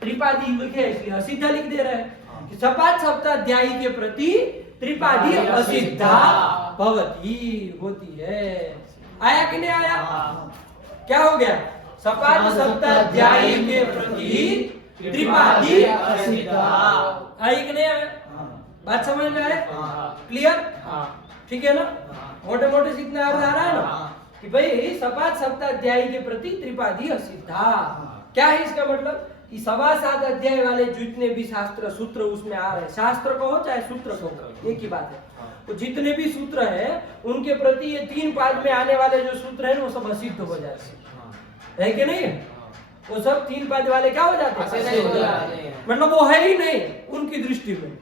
त्रिपादी लिखे इसलिए असिद्धा लिख दे रहे हैं कि सपाद सप्ताध्यायी के प्रति त्रिपादी असिद्धा भवती होती है। आया कि नहीं आया? क्या हो गया? सपाद सप्ताध्यायी के प्रति त्रिपादी असिद्धा। आया कि नहीं आया? बात समझ में आए? क्लियर? ठीक है ना? मोटे मोटे से इतना अर्थ आ रहा है ना कि भाई सपाद सप्ताध्यायी के प्रति त्रिपादी असिद्धा। क्या है इसका मतलब? कि 7.25 अध्याय वाले जितने भी शास्त्र सूत्र उसमें आ रहे हैं, शास्त्र कहो चाहे सूत्र कहो एक ही बात है, तो जितने भी सूत्र हैं उनके प्रति ये तीन पाद में आने वाले जो सूत्र हैं वो सब असिद्ध हो जाते हैं, है कि नहीं? वो सब तीन पाद वाले क्या हो जाते हैं? मतलब वो है ही नहीं उनकी दृष्टि में।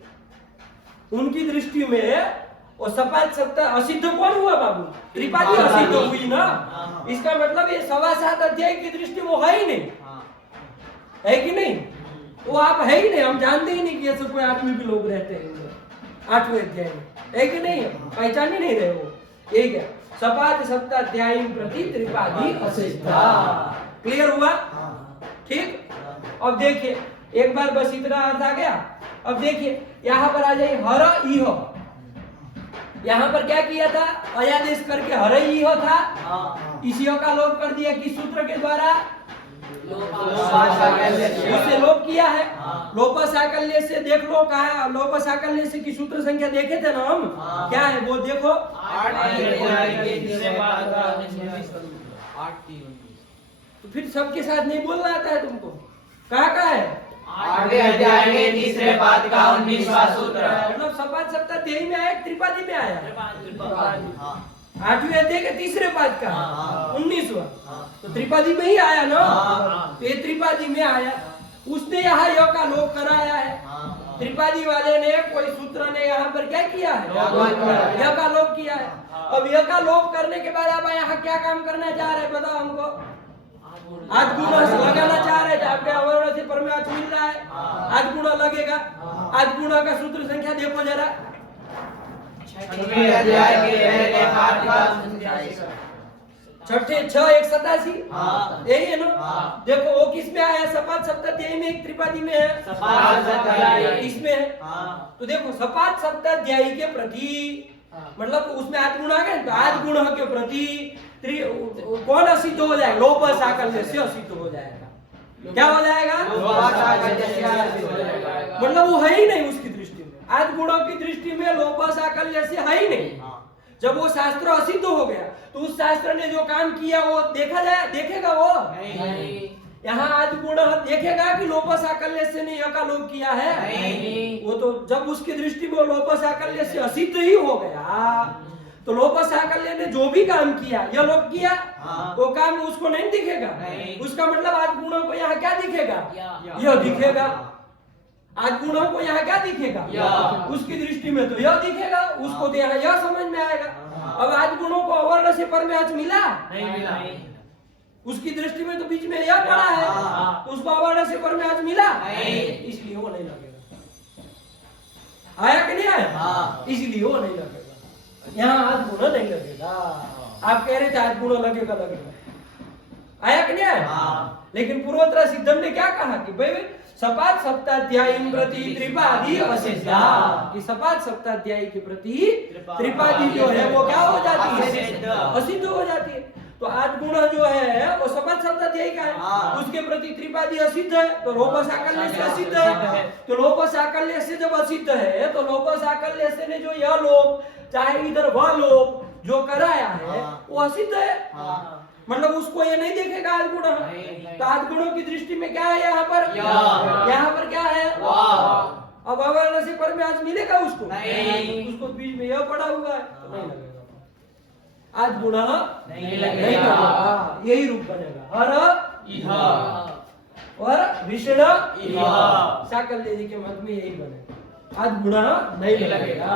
उनकी दृष्टि में वो सपाद सप्ताह असिद्ध कौन हुआ बाबू? त्रिपादी असिद्ध हुई ना। इसका मतलब ये 7.25 अध्याय की दृष्टि वो है ही नहीं, है कि नहीं? वो आप है ही नहीं, हम जानते ही नहीं कि ऐसे कोई आदमी भी लोग रहते हैं 8वें अध्याय में, है कि नहीं? पहचान ही नहीं रहे वो। यही क्या सपाद सप्ताध्यायी प्रति त्रिपादी असिद्धा। क्लियर हुआ? ठीक। अब देखिए एक बार बस इतना अर्थ आ गया। अब देखिए यहाँ पर आ जाइए हर इह। यहाँ पर क्या किया था? अयादेश करके हर इह था, इस इह का लोप कर दिया किस सूत्र के द्वारा? उससे लोप किया है। लोप साकल्य से देख लो कहा, लोप साकल्य से की सूत्र संख्या देखे थे ना हम, क्या है वो देखो। तो फिर सबके साथ नहीं बोलना आता है तुमको? कहाँ है? 8वें अध्याय के तीसरे पाद का 19वां सूत्र। मतलब सपाद सप्ताध्यायी में आया, त्रिपादी में आया? 8वें अध्याय के तीसरे पाद का 19वां, तो त्रिपादी में ही आया ना। तो ये त्रिपादी में आया, उसने यहाँ य का लोप कराया है। त्रिपादी वाले ने कोई सूत्र ने यहाँ पर क्या किया है? य का लोप किया है। अब य का लोप करने के बाद आप यहाँ क्या काम करना चाह रहे हैं बताओ हमको? आज गुणा लगाना चाह रहे थे, आपके अवर्ण से पर में आज मिल रहा है, आज गुणा लगेगा। आज गुणा का सूत्र संख्या देखो जरा। 6वें अध्याय के पहले पाद का 6 1 87। यही है ना? देखो वो किस में आया? सपाद सप्ताध्यायी में, एक त्रिपादी में है, इसमें है। तो देखो सपाद सप्ताध्यायी के प्रति मतलब उसमें आद गुण आ गए, तो आद गुण के प्रति कौन असिद्ध हो जाएगा? लोप साकल्य से असिद्ध हो जाएगा। क्या हो जाएगा? मतलब वो है ही नहीं उसकी दृष्टि में। आद गुणों की दृष्टि में लोप साकल्य से है ही नहीं। जब वो शास्त्र असिद्ध हो गया तो उस शास्त्र ने जो काम किया वो देखा जाए, देखेगा वो नहीं। यहाँ आज गुण देखेगा कि लोप साकल्य से ने य का लोप किया है नहीं। वो तो जब उसकी दृष्टि में लोप साकल्य से असिद्ध ही हो गया, तो लोप साकल्य ने जो भी काम किया यह लोप किया, वो काम उसको नहीं दिखेगा। उसका मतलब आज गुणों को यहाँ क्या दिखेगा? यह दिखेगा। आज गुणों को यहाँ क्या दिखेगा? उसकी दृष्टि में तो यह दिखेगा, उसको तो यहाँ यह समझ में आएगा। अब आज गुणों को अवर्ण से पर में आज मिला नहीं मिला, उसकी दृष्टि में तो बीच में यह पड़ा है, उसको अवर्ण से पर में आज मिला नहीं, इसलिए वो नहीं लगेगा। आया कि नहीं आया? इसलिए वो नहीं लगेगा। यहाँ आज गुण नहीं लगेगा। आप कह रहे थे आज गुण लगेगा लगेगा, आया कि नहीं आया? लेकिन पूर्वोत्तर सिद्धम ने क्या कहा कि भाई सपाद सप्ताध्यायी प्रति त्रिपादी असिद्धा, कि सपाद सप्ताध्यायी के प्रति त्रिपादी जो है वो क्या हो जाती है? असिद्ध हो जाती है। तो आठ गुण जो है वो सपाद सप्ताध्यायी का है, उसके प्रति त्रिपादी असिद्ध है, तो लोप साकल्य से असिद्ध है। तो लोप साकल्य से जब असिद्ध है तो लोप साकल्य से ने जो यह लोप चाहे इधर वह लोप जो कराया है वो असिद्ध है। मतलब उसको ये नहीं देखेगा आद गुण। तो आद गुणों की दृष्टि में क्या है? यहाँ पर यहाँ पर क्या है? अब अवर्ण से पर में आज मिलेगा उसको नहीं, उसको बीच में यह पड़ा हुआ है तो नहीं लगेगा आज गुण नहीं लगेगा। यही रूप बनेगा हर और विषण साकल्य जी के मत में यही बनेगा, आज गुण नहीं लगेगा।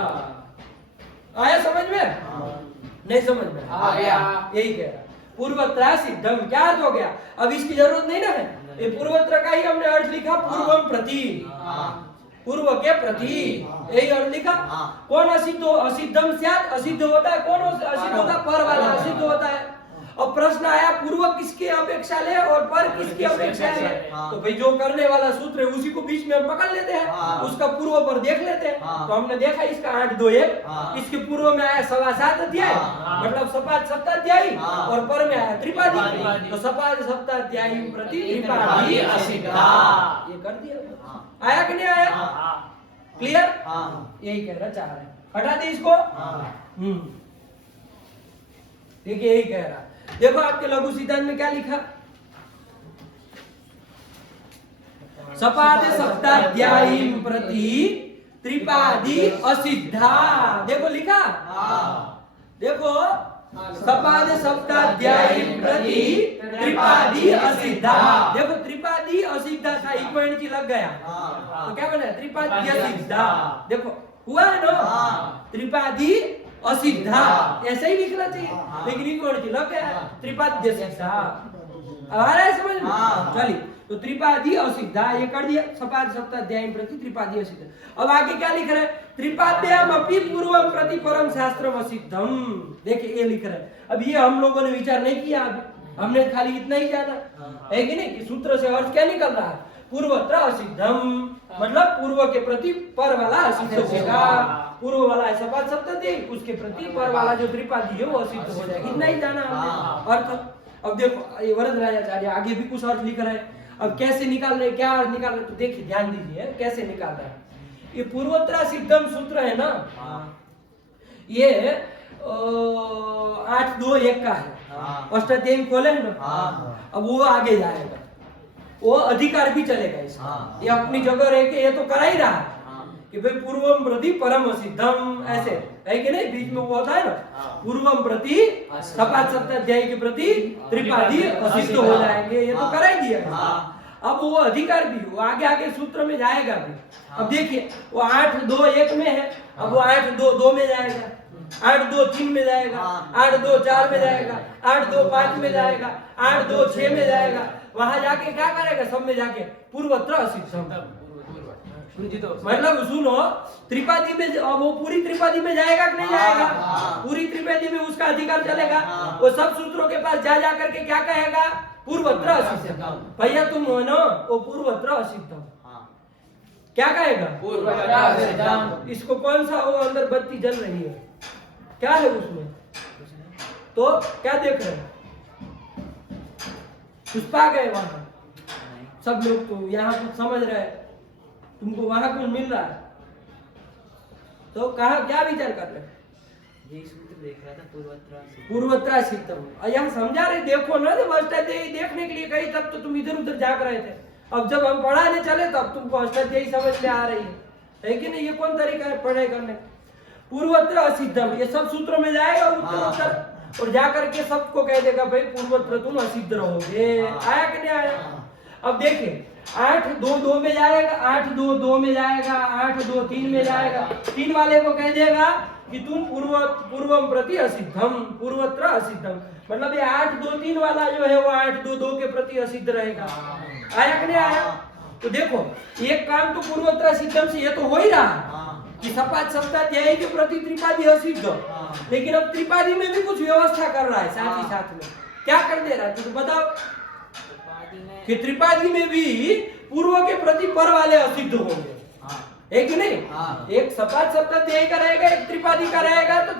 आया समझ में? नहीं समझ में आ गया? यही कह रहा पूर्वत्र सिद्धम क्या हो गया? अब इसकी जरूरत नहीं ना है। ये पूर्वत्र का ही हमने अर्थ लिखा, पूर्वम प्रति, पूर्व के प्रति, यही अर्थ लिखा। कौन असिद्ध हो? असिद्धम स्यात्, असिद्ध होता है कौन? असिद्ध होता है पर वाला असिद्ध होता है। अब प्रश्न आया पूर्व किसकी अपेक्षा ले और पर किसकी अपेक्षा ले, तो भाई जो करने वाला सूत्र है उसी को बीच में हम पकड़ लेते हैं, उसका पूर्व पर देख लेते हैं। तो हमने देखा इसका 8 2 1, इसके पूर्व में आया 7.25 अध्याय, मतलब सपाद सप्ताध्यायी, और पर में आया त्रिपादी, तो सपाद सप्ताध्यायी प्रति त्रिपादी असिद्धा, ये कर दिया। आया कि नहीं आया? क्लियर? यही कहना चाह रहे हैं, हटा दे इसको। देखिए यही कह रहा। देखो आपके लघु सिद्धांत में क्या लिखा? सपाद सप्ताध्यायी प्रति त्रिपादी असिद्धा, देखो लिखा, देखो सपाद सप्ताध्यायी प्रति त्रिपादी असिद्धा, देखो त्रिपादी असिद्धा था, इक्वल लग गया, तो क्या बना? त्रिपादी असिद्धा। देखो हुआ है ना, त्रिपादी असिद्धा, ऐसा ही लिखना चाहिए, लेकिन इक्वल लग गया, त्रिपादी असिद्धा। अब आ रहा है समझ में? चलिए, तो त्रिपादी असिद्धा ये कर दिया, सपाद सप्ताध्यायी प्रति त्रिपादी असिद्धा। अब आगे क्या लिख रहे हैं? त्रिपाद्याम अपि पूर्वम प्रति परम शास्त्रम असिद्धम, देखिए ये लिख रहे हैं। अब ये हम लोगों ने विचार नहीं किया, अभी हमने खाली इतना ही जाना है कि नहीं, कि सूत्र से अर्थ क्या निकल रहा है? पूर्वत्र असिद्धम, मतलब पूर्व के प्रति पर वाला असिद्ध होगा, पूर्व वाला है सपाद सप्ताध्यायी, उसके प्रति पर वाला जो त्रिपादी है वो असिद्ध हो जाएगा, इतना ही जाना हमने अर्थ। अब देखो ये वरदराजाचार्य आगे भी कुछ अर्थ लिख रहे हैं, अब कैसे निकाल रहे, क्या अर्थ निकाल रहे, तो देखिए ध्यान दीजिए कैसे निकाल रहे हैं। ये पूर्वोत्तर सिद्धम सूत्र है ना, ये 8 2 1 का है, अष्टाध्यायी खोले ना, अब वो आगे जाएगा, वो अधिकार भी चलेगा इसका, ये अपनी जगह रह के ये तो करा ही रहा है कि भाई पूर्वम प्रति परम सिद्धम, ऐसे है कि नहीं, बीच में वो होता है ना, पूर्वम प्रति सपाद सप्ताध्यायी के प्रति त्रिपादी असिद्ध हो जाएंगे, ये तो करा ही दिया है। अब वो अधिकार भी वो आगे आगे सूत्र में जाएगा भी। अब देखिए वो 8 2 1 में है, अब वो 8 2 2 में जाएगा, 8 2 3 में जाएगा, 8 2 4 में जाएगा, 8 2 5 में जाएगा, 8 2 6 में जाएगा, वहां जाके क्या करेगा? सब में जाके पूर्वत्र असिद्धम, मतलब सुनो त्रिपादी में, वो पूरी त्रिपादी में जाएगा कि नहीं जाएगा? पूरी त्रिपादी में उसका अधिकार चलेगा, वो सब सूत्रों के पास जा करके क्या कहेगा? पूर्वत्र असिद्धम। भैया तुम हो ना, वो पूर्वत्र असिद्धम क्या कहेगा? पूर्वत्र असिद्धम। इसको कौन सा वो अंदर बत्ती जल रही है, क्या है उसमें? तो क्या देख रहे हैं? पुष्पा गए वहां सब लोग, तो यहाँ कुछ समझ रहे हैं, तुमको वहां कुछ मिल रहा है, तो कहा क्या विचार कर रहे हैं? ये सूत्र देख रहा था, पूर्वत्र सिद्धम, यहाँ समझा रहे, देखो ना, जब अष्टाध्यायी देखने के लिए गई तब तो तुम इधर उधर जाग रहे थे, अब जब हम पढ़ाने चले तब तुमको अष्टाध्यायी समझ में आ रही है कि नहीं? ये कौन तरीका है पढ़ाई करने? पूर्वत्र असिद्धम, ये सब सूत्रों में जाएगा उत्तर उत्तर, और जाकर के सबको कह देगा भाई पूर्वत्र तुम असिद्ध रहोगे। आया कि नहीं आया? अब देखिए 8 2 2 में जाएगा, 8 2 2 में जाएगा, 8 2 3 में जाएगा, 3 वाले को कह देगा कि तुम पूर्वम प्रति असिद्धम, पूर्वत्र असिद्धम, मतलब ये 8 2 3 वाला जो है वो 8 2 2 के प्रति असिद्ध रहेगा। आया कि नहीं आया? तो देखो एक काम तो पूर्वत्र सिद्धम से ये तो हो ही रहा है कि सपाद सप्ताध्यायी के प्रति त्रिपादी असिद्ध, लेकिन अब त्रिपादी में भी कुछ व्यवस्था कर रहा है साथ ही साथ में, क्या कर दे रहा है? तो बताओ कि त्रिपादी में भी पूर्व के प्रति पर वाले असिद्ध होंगे, है कि नहीं? एक सपाद सप्ताध्यायी का रहेगा, एक त्रिपादी का रहेगा, तो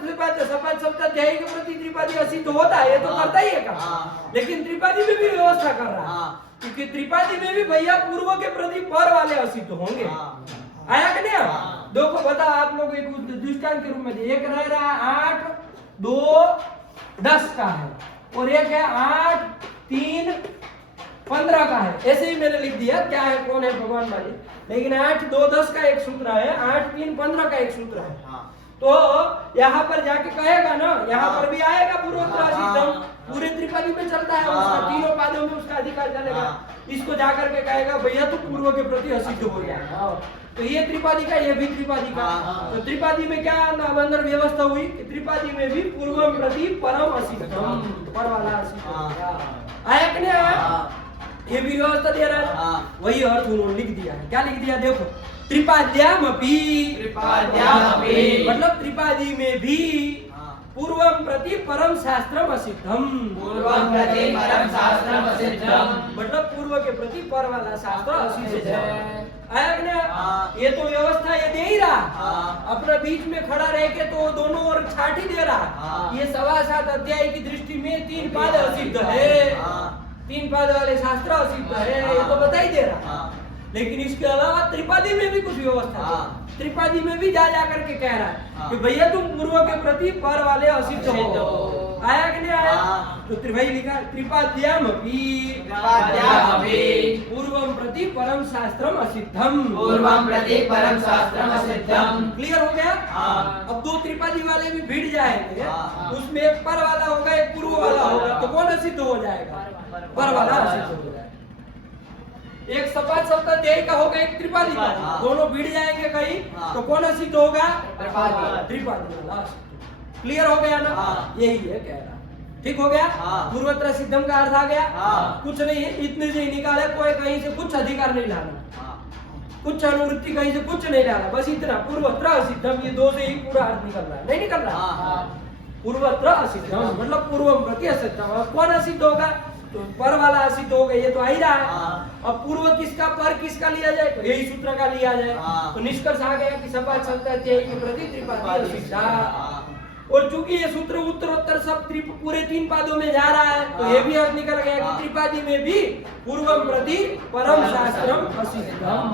सपाद सप्ताध्यायी के प्रति त्रिपादी असिद्ध होता है, ये तो करता ही है काम, लेकिन त्रिपादी में भी व्यवस्था कर रहा है क्योंकि त्रिपादी में भी भैया पूर्व के प्रति पर वाले असिद्ध होंगे। आया कि नहीं? देखो बताओ आप लोग एक दृष्टांत के रूप में, एक रह रहा है 8 2 10 का है, और एक है 8 3 15 का है, ऐसे ही मैंने लिख दिया, क्या है कौन है भगवान मालिक, लेकिन 8 2 10 का एक सूत्र है, 8 3 15 का एक सूत्र है। तो यहाँ पर जाके कहेगा ना, यहाँ पर भी आएगा पूर्वोत्तर सिद्धम, पूरे त्रिपादी में चलता है उसका, तीनों पादों में उसका अधिकार चलेगा, इसको जाकर के कहेगा भैया तो पूर्व के प्रति असिद्ध हो जाएगा। तो ये त्रिपादी का, ये भी त्रिपादी का, तो त्रिपादी में क्या अंदर व्यवस्था हुई कि त्रिपादी में भी पूर्वम प्रति परम असिद्धम, पर वाला असिद्ध। आया कि नहीं आया? ये भी व्यवस्था दे रहा है। हाँ। वही अर्थ उन्होंने लिख दिया है। क्या लिख दिया देखो, त्रिपाद्यामपि, त्रिपाद्यामपि, मतलब त्रिपादी में भी हाँ। पूर्वम प्रति परम शास्त्रम असिद्धम, पूर्वम प्रति परम शास्त्रम असिद्धम, मतलब पूर्व के प्रति पर वाला शास्त्र असिद्ध है। आया कि नहीं? हाँ। ये तो व्यवस्था ये दे ही रहा, हाँ। अपने बीच में खड़ा रह के तो दोनों ओर छाट ही दे रहा। हाँ। ये 7.25 अध्याय की दृष्टि में 3 पाद असिद्ध है, हाँ। 3 पाद वाले शास्त्र असिद्ध है, ये तो बता ही दे रहा। हाँ। लेकिन इसके अलावा त्रिपादी में भी कुछ व्यवस्था है। हाँ। त्रिपादी में भी जा करके कह रहा है हाँ। कि भैया तुम पूर्व के प्रति पर वाले असिद्ध हो। आया कि नहीं आया? हाँ। तो त्रिभाई लिखा त्रिपाद्यामपि, त्रिपाद्यामपि, पूर्वम प्रति परम शास्त्रम असिद्धम, पूर्वम प्रति परम शास्त्रम असिद्धम। क्लियर हो गया? हाँ। अब 2 त्रिपादी वाले भी भिड़ जाएंगे, हाँ। उसमें एक पर वाला होगा एक पूर्व वाला होगा, तो कौन असिद्ध हो जाएगा? पर वाला असिद्ध हो जाएगा। एक सपाट सप्ताध्यायी का होगा एक त्रिपादी का, हाँ। दोनों भिड़ जाएंगे कहीं, हाँ। तो कौन असिद्ध होगा? त्रिपादी। त्रिपादी वाला असिद्ध। क्लियर हो गया ना? हाँ। यही है कह रहा। ठीक हो गया? हाँ। पूर्वत्र सिद्धम का अर्थ आ गया? हाँ। कुछ नहीं है, इतने से ही निकाले, कोई कहीं से कुछ अधिकार नहीं लाना, हाँ। कुछ अनुवृत्ति कहीं से कुछ नहीं डाला, बस इतना पूर्वत्र असिद्धम, ये 2 से ही पूरा अर्थ निकल रहा है, नहीं निकल रहा? हाँ। पूर्वत्र असिद्धम मतलब पूर्वम प्रति असिद्धम। अब कौन असिद्ध होगा? तो पर वाला असिद्ध हो गया, ये तो आ ही रहा है। हाँ। अब पूर्व किसका पर किसका लिया जाए? तो यही सूत्र का लिया जाए। हाँ। तो निष्कर्ष आ गया कि सपाट सप्ताध्यायी के प्रति त्रिपादी असिद्ध। हाँ। और चूंकि ये सूत्र उत्तरोत्तर सब पूरे 3 पादों में जा रहा है, तो ये भी अर्थ निकल गया कि हाँ। त्रिपादी में भी पूर्वम प्रति परम शास्त्रम असिद्धम।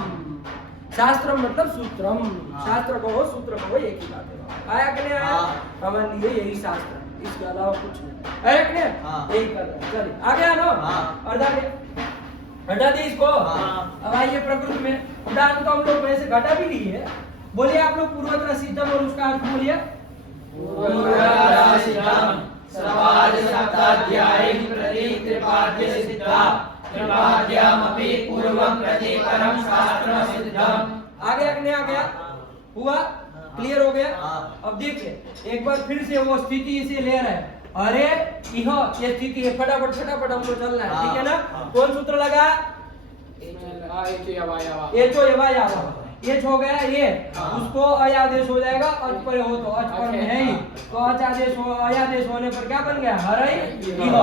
शास्त्रम मतलब सूत्रम, हाँ। शास्त्र को हो सूत्र को हो एक ही बात है। आया कि नहीं आया? हाँ। हमारे लिए यही शास्त्र है, इसके अलावा कुछ नहीं। आया कि नहीं? हाँ। यही कर रहे हैं। चलिए आ गया ना? हाँ। और हटा दे इसको। हाँ। अब आइए प्रकृति में, उदाहरण तो हम लोग वैसे घटा भी ली है। बोलिए आप लोग पूर्वत्र सिद्धम और उसका अर्थ बोलिए। पूर्वत्र सिद्धम सपाद सप्ताध्यायी प्रति त्रिपाद्य सिद्धा, त्रिपाद्यामपि पूर्वम प्रति परम शास्त्रम असिद्धम। आ गया कि नहीं आ गया? हुआ? क्लियर हो गया? हाँ। अब देखिए एक बार फिर से वो स्थिति इसे ले रहा है। अरे यह ये स्थिति है, फटाफट फटाफट हमको चलना है, ठीक है ना? हाँ। कौन सूत्र लगा? एचो यवा यावा, एच हो गया ये, हाँ। उसको अयादेश हो जाएगा, अच पर हो तो अच पर में है ही, तो अचादेश हो अयादेश होने पर क्या बन गया? हरई इह।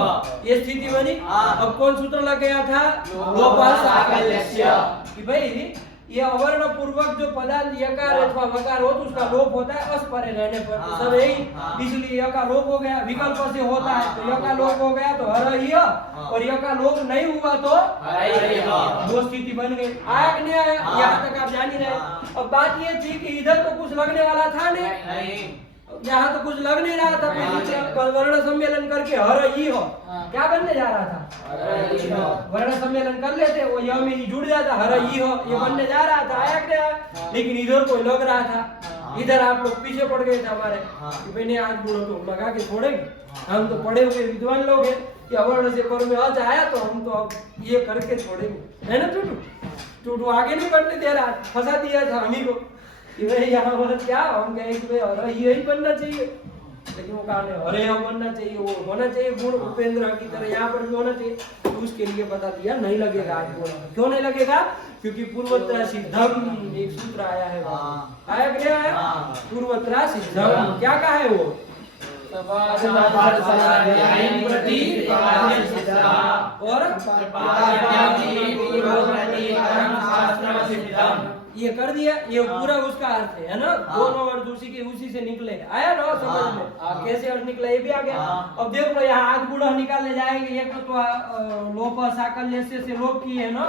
ये स्थिति बनी। हाँ। अब कौन सूत्र लग गया था? लोपः साकल्यस्य। कि भाई ये अवर्ण पूर्वक जो पदार्थ यकार अथवा वकार हो तो उसका लोप होता है अस परे रहने पर, तो सब यही, हाँ। इसलिए य का लोप हो गया, विकल्प से होता है तो य का लोप हो गया तो हर ही, और य का लोप नहीं हुआ तो दो स्थिति बन गई। आया कि नहीं आया? हाँ। यहाँ तक आप जान ही रहे। अब बात ये थी कि इधर तो कुछ लगने वाला था नहीं, यहाँ तो कुछ लग नहीं रहा था, फिर वर्ण सम्मेलन करके हर ही हो क्या बनने जा रहा था? वर्ण सम्मेलन कर लेते, वो य में ही जुड़ जाता, हर ही हो ये बनने जा रहा था। आया क्या? लेकिन इधर कोई लग रहा था, इधर आप लोग पीछे पड़ गए थे हमारे कि मैंने आज गुणों को लगा के छोड़ेंगे, हम तो पढ़े हुए विद्वान लोग हैं कि अवर्ण से पर में आज आया तो हम तो अब ये करके छोड़ेंगे, है ना? टूटू आगे नहीं बढ़ने दे रहा, फंसा दिया था हमी को कि भाई यहाँ मतलब क्या, हम कहे कि भाई अरे यही बनना चाहिए, लेकिन वो कहा नहीं अरे हम बनना चाहिए, वो होना चाहिए गुण उपेंद्र की तरह यहाँ पर भी होना चाहिए। तो उसके लिए बता दिया नहीं लगेगा आज गुण। क्यों नहीं लगेगा? क्योंकि पूर्वत्र सिद्धम एक सूत्र आया है। आया कि नहीं आया? पूर्वत्र सिद्धम क्या कहा है वो? और ये कर दिया, ये पूरा उसका अर्थ है ना? दोनों अर्थ उसी से निकले। आया ना समझ में? कैसे अर्थ निकला ये भी आ गया। अब देखो यहाँ आध गुणा निकालने जाएंगे, एक तो लोप साकल्य से लोप की है ना,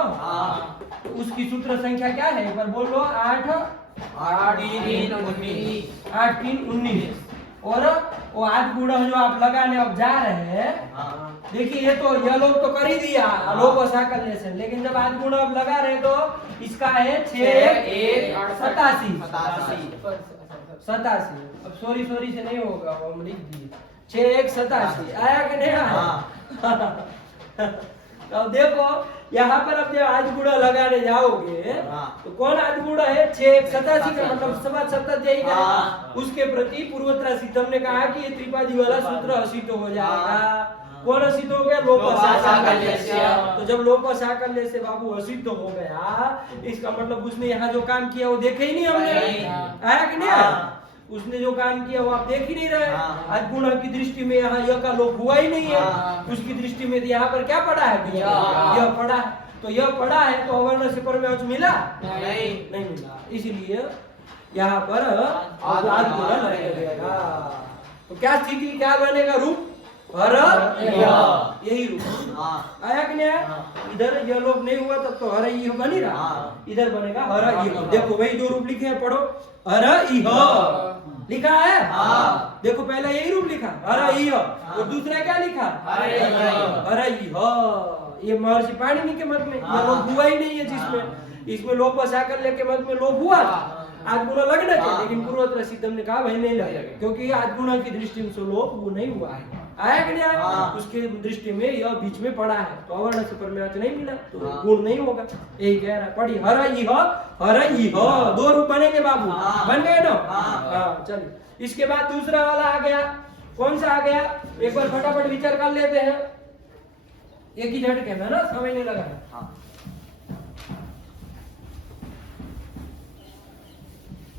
उसकी सूत्र संख्या क्या है एक बार बोल लो? 8 3 19। और वो आध गुणा जो आप लगाने अब जा रहे हैं, देखिए ये तो यह लोग तो कर ही दिया लोप साकल्य से, लेकिन जब आध गुणा अब लगा रहे तो इसका है 6 87। अब सॉरी से नहीं होगा, हम लिख दिए 6 87। आया कि नहीं आया? अब देखो यहाँ पर अब जब आज गुणा लगाने जाओगे तो कौन आज गुणा है? 6 87 का मतलब सवा सप्ताध्यायी का, उसके प्रति पूर्वत्र सिद्धम ने कहा कि ये त्रिपादी वाला सूत्र असिद्ध हो जाएगा। कौन असिद्ध हो गया? लोपसाकल्यस्य। तो जब लोपसाकल्य से बाबू असिद्ध हो गया, इसका मतलब उसने यहाँ जो काम किया वो देखे ही नहीं हमने, आया कि नहीं आया? उसने जो काम किया वो आप देख ही नहीं रहे। आज गुण की दृष्टि में यहाँ यह का लोप हुआ ही नहीं है, उसकी दृष्टि में यहाँ पर क्या पड़ा है? यह पड़ा है। तो यह पड़ा है तो अवर्ण से पर में अच मिला? नहीं मिला। इसलिए यहाँ पर आद गुण लगेगा। तो क्या स्थिति, क्या बनेगा रूप? हर यही रूप आया कि नहीं आया? इधर यह लोप नहीं हुआ तब तो हर यह बन ही रहा, इधर बनेगा हर यह। देखो वही दो रूप लिखे हैं, पढ़ो। हर यह लिखा है, देखो पहला यही रूप लिखा हर यह, और दूसरा क्या लिखा? हर यह। ये महर्षि पाणिनि के मत में यह लोप हुआ ही नहीं है, जिसमें इसमें लोपसाकल्य के मत में लोप हुआ था। आज गुण लगना चाहिए, लेकिन पूर्वोत्तर सिद्धम ने कहा भाई नहीं लगेगा, क्योंकि आज गुण की दृष्टि से लोप वो नहीं हुआ है। आया कि नहीं आया? उसके दृष्टि में यह बीच में पड़ा है, तो अवर्ण से पर में अच नहीं मिला, तो गुण नहीं होगा। यही कह रहा है, पढ़ी हर यह दो रूप बनेंगे बाबू, बन गए ना? हाँ चलिए। इसके बाद दूसरा वाला आ गया, कौन सा आ गया? एक बार फटाफट विचार कर लेते हैं, एक ही झटके में ना, समय नहीं लगा।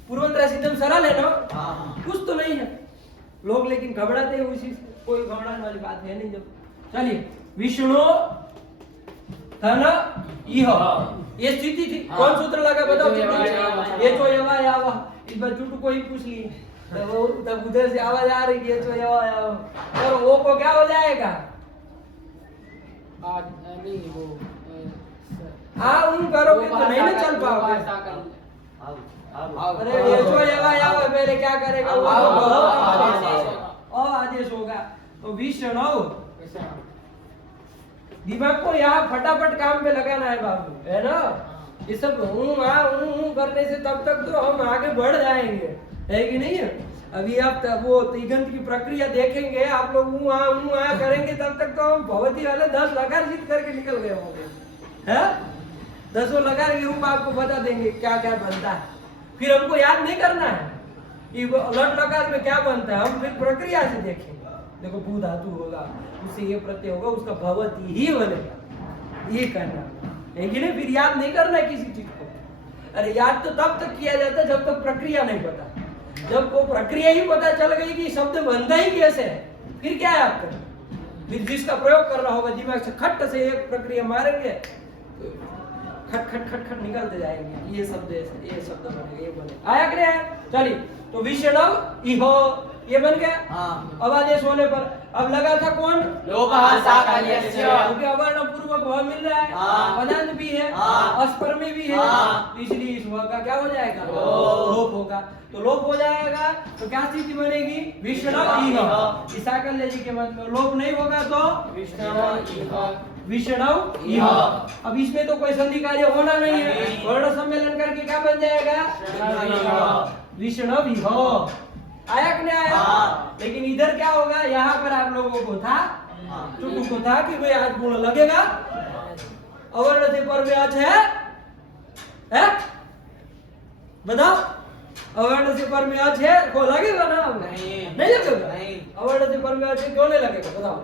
पूर्वोत्तर सिद्धम सरल है ना, कुछ तो नहीं है लोग, लेकिन घबराते हैं उसी से। कोई घबराने वाली बात है नहीं। जब चलिए, विष्णु धन इह, ये स्थिति थी। कौन सूत्र लगा बताओ? ये तो यवा यावा। इस बार जुटू को ही पूछ लिए, तब उधर से आवाज आ रही है, तो यवा यावा। और वो को क्या हो जाएगा? आज नहीं वो करोगे तो नहीं ना चल पाओगे। अरे ये तो यवा यावा पहले क्या करेगा? आदेश होगा। तो विष्णु, दिमाग को यहाँ फटाफट काम पे लगाना है बाबू, है ना? ये सब हूँ करने से तब तक तो हम आगे बढ़ जाएंगे, है कि नहीं है? अभी आप वो तिगंत की प्रक्रिया देखेंगे, आप लोग हूँ करेंगे, तब तक तो हम भगवती वाले 10 लकार जीत करके निकल गए होंगे, है? 10 लकार के रूप आपको बता देंगे क्या क्या बनता है। फिर हमको याद नहीं करना है लट लकार में क्या बनता है, हम फिर प्रक्रिया से देखेंगे। देखो भू धातु होगा, उससे ये प्रत्यय होगा, उसका भवती ही बनेगा, ये करना है कि नहीं? फिर याद नहीं करना है किसी चीज को। अरे याद तो तब तक किया जाता है जब तक प्रक्रिया नहीं पता। जब वो प्रक्रिया ही पता चल गई कि शब्द बनता ही कैसे है, फिर क्या है आपका? फिर जिसका प्रयोग करना होगा, दिमाग से खट से एक प्रक्रिया मारेंगे, खट खट खट खट निकलते जाएंगे, ये शब्द ये शब्द बनेगा, ये बनेगा। आया कि नहीं? चलिए, तो विष्णु इहो ये बन गया। अब आदेश होने पर अब लगा था कौन? लोपसाकल्यस्य। क्योंकि अवर्ण पूर्वक वह मिल रहा है, पदांत भी है, अस्पर में भी है, इसलिए इस वह का क्या हो जाएगा? लोप होगा। तो लोप हो जाएगा तो क्या स्थिति बनेगी? विष्णु इह। साकल्य जी के मत में लोप नहीं होगा तो विष्णु इह। अब इसमें तो कोई संधि कार्य होना नहीं है, वर्ण सम्मेलन करके क्या बन जाएगा? विष्णु इह। आया कि नहीं आया? लेकिन इधर क्या होगा? यहाँ पर आप लोगों को था, चुटू को था कि भाई आज गुण लगेगा, अवर्ण से पर में अच है? बताओ, अवर्ण से पर में अच है को लगेगा ना? नहीं लगेगा। अवर्ण से पर में अच क्यों नहीं लगेगा? बताओ।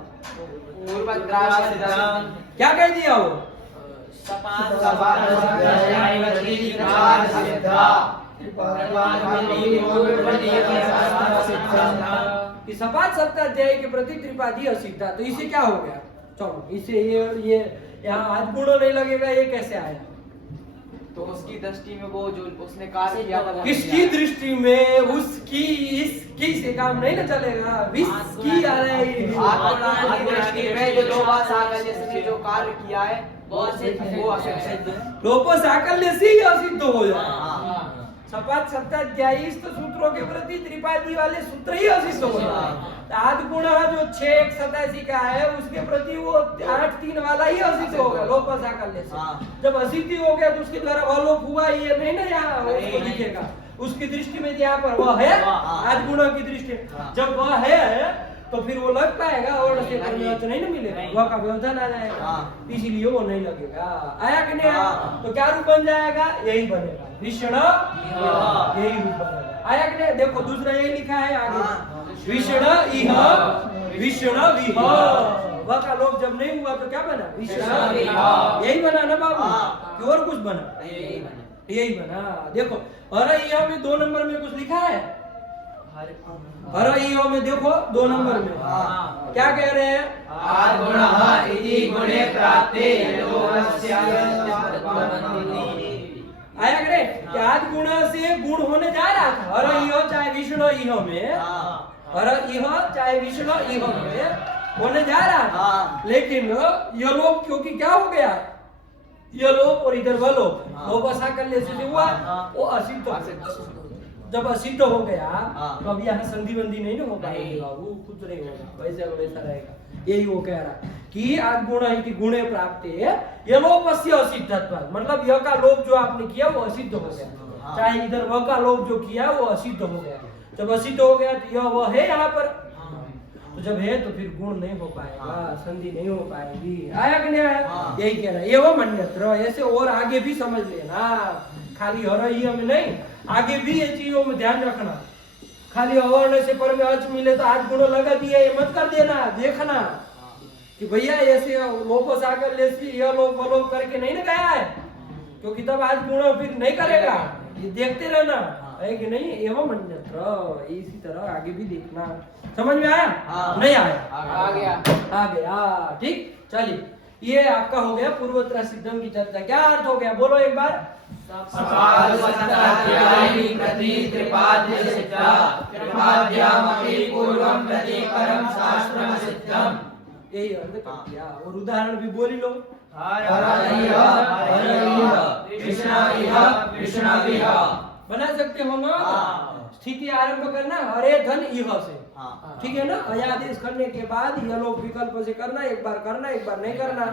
क्या कह दिया वो? कि सपाट सप्ताध्याय के प्रति त्रिपादी असिद्धा, तो इसे क्या हो गया? चलो, इसे ये यहाँ आज गुण नहीं लगेगा, ये कैसे आया? तो उसकी दृष्टि में वो जो उसने कार्य किया था, किसकी दृष्टि में? उसकी इसकी से काम नहीं ना चलेगा, विसकी आ रही दृष्टि में जो लोपसाकल्य से जो कार्य किया है वो असिद्ध। लोपसाकल्य से ही असिद्ध हो जाए। सपाट सप्ताध्यायी तो सूत्रों के प्रति त्रिपादी वाले सूत्र ही असिद्ध हो जाए। आद गुण जो 687 का है उसके प्रति वो 8-3 वाला ही असिद्ध होगा लोपसाकल्य से। जब असिद्धि हो गया तो उसके द्वारा वह लोप हुआ, ये नहीं ना यहाँ उसको दिखेगा। उसकी दृष्टि में यहाँ पर वह है, आद गुणों की दृष्टि जब वह है तो फिर वो लग पाएगा, और तो नहीं ना मिलेगा, वह का व्यवधान आ जाएगा, इसीलिए वो नहीं लगेगा। आया कि नहीं आया? तो क्या रूप बन जाएगा? यही बनेगा, विष्णु यही रूप बनेगा। आया कि नहीं? देखो दूसरा यही लिखा है आगे, विष्णु इह विष्णु विह। व का लोप जब नहीं हुआ तो क्या बना? विष्णु। यही बना ना बाबू? हाँ। कि और कुछ बना? यही बना। देखो हर इहो में 2 नंबर में कुछ लिखा है? हर इहो में देखो 2 नंबर में क्या कह रहे हैं? आद्गुणः इति गुणे प्राप्ते लोकस्य आया करे कि आद गुण से गुण होने जा रहा था। हर इहो चाहे विष्णु इहो में, हर इहो चाहे विष्णु इहो में होने जा रहा था, लेकिन यह लोप क्योंकि क्या हो गया? यह लोप और इधर वह लोप, वो बसा कर ले से जो हुआ वो असिद्ध हो गया। जब असिद्ध हो गया तो अब यहाँ संधि बंदी नहीं ना हो पाएगी बाबू, कुछ नहीं होगा, वैसे वैसा रहेगा। यही वो कह रहा कि आद गुण है कि गुणे प्राप्त है, ये लोपस्य असिद्धत्व, मतलब यह का लोप जो आपने किया वो असिद्ध हो गया, चाहे इधर वह का लोप जो किया वो असिद्ध हो गया। जब असिद्ध हो गया तो यह वह है यहाँ पर, तो जब है तो फिर गुण नहीं हो पाएगा, संधि नहीं हो पाएगी। आया कि नहीं आया? यही कह रहा है। एवं अन्यत्र, ऐसे और आगे भी समझ लेना, खाली हर में नहीं, आगे भी ये चीजों में ध्यान रखना। खाली अवर्ण से पर में अच मिले तो आठ गुणों लगा दिए ये मत कर देना, देखना कि भैया ऐसे लोपो सागर लेसी यह लोप वो लोप करके नहीं ना गया है, क्योंकि तब आज गुणों फिर नहीं करेगा, ये देखते रहना है कि नहीं। एवं अन्यत्र, इसी तरह आगे भी देखना। समझ में आया? नहीं आया? आ गया। आ गया, ठीक। चलिए ये आपका हो गया पूर्वोत्तर सिद्धम की चर्चा। क्या अर्थ हो गया बोलो एक बार? यही अर्थ कर दिया। और उदाहरण भी बोली लो। बना सकते हो ना? स्थिति आरंभ करना हरे धन इह से, ठीक है ना? अयादेश करने के बाद यह लोग विकल्प से करना, एक बार करना एक बार नहीं करना,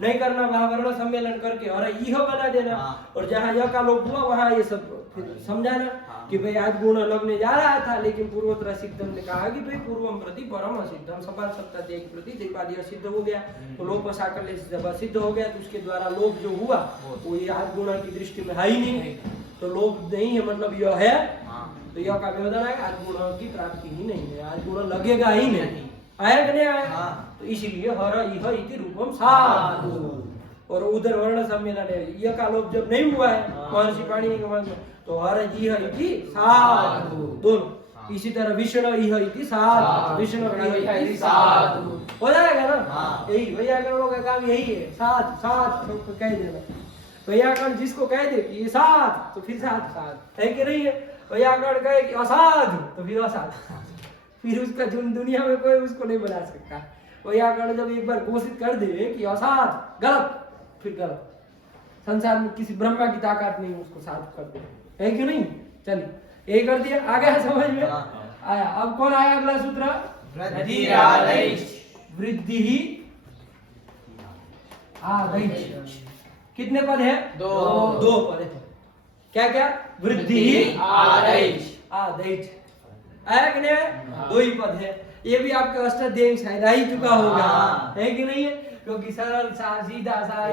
नहीं करना वहां वर्ण सम्मेलन करके और यह बना देना। और जहां यह का लोप हुआ वहां ये सब फिर समझाना कि भाई आज गुण लगने जा रहा था, लेकिन पूर्वोत्तर सिद्धम ने कहा कि भाई पूर्वम प्रति परम सिद्धम, सपाल सप्ताह एक प्रति द्विपादी सिद्ध हो गया, तो लोप साकल्य जब सिद्ध हो गया तो उसके द्वारा लोप जो हुआ वो ये आज गुण की दृष्टि में है ही नहीं, तो लोप नहीं है, मतलब यह है, तो यह का व्यवधान है आज गुण की प्राप्ति ही नहीं है, आज गुण लगेगा ही नहीं। आया कि नहीं आया? तो इसीलिए हर इह इति रूपम साधु। और उधर वर्ण सम्मेलन है, यह का लोप जब नहीं हुआ है महर्षि पाणिनि के मत में, तो हर इह इति साधु दोनों। इसी तरह विष्णु इह इति साधु, विष्णु इह इति साधु हो जाएगा ना? यही वैयाकरणों का काम यही है, साध साध सबको कह देना। वैयाकरण जिसको कह दे कि ये साध तो फिर साध साध है कि नहीं है, वैयाकरण कहे कि असाधु तो फिर असाध, फिर उसका दुनिया में कोई उसको नहीं बना सकता। वैयाकरण जब एक बार घोषित कर दे कि असाध गलत, फिर गलत। संसार में किसी ब्रह्मा की ताकत नहीं उसको साध कर दे, है क्यों नहीं? चलिए यही कर दिया, आ गया समझ में? आया। अब कौन आया अगला सूत्र? वृद्धि ही आदैच। कितने पद है? दो पद है। क्या क्या? वृद्धि ही आदैच। आया कि नहीं? दो ही पद है। ये भी आपके अष्टाध्यायी शायद आ ही चुका होगा, है कि नहीं है? क्योंकि सरल सा सीधा सा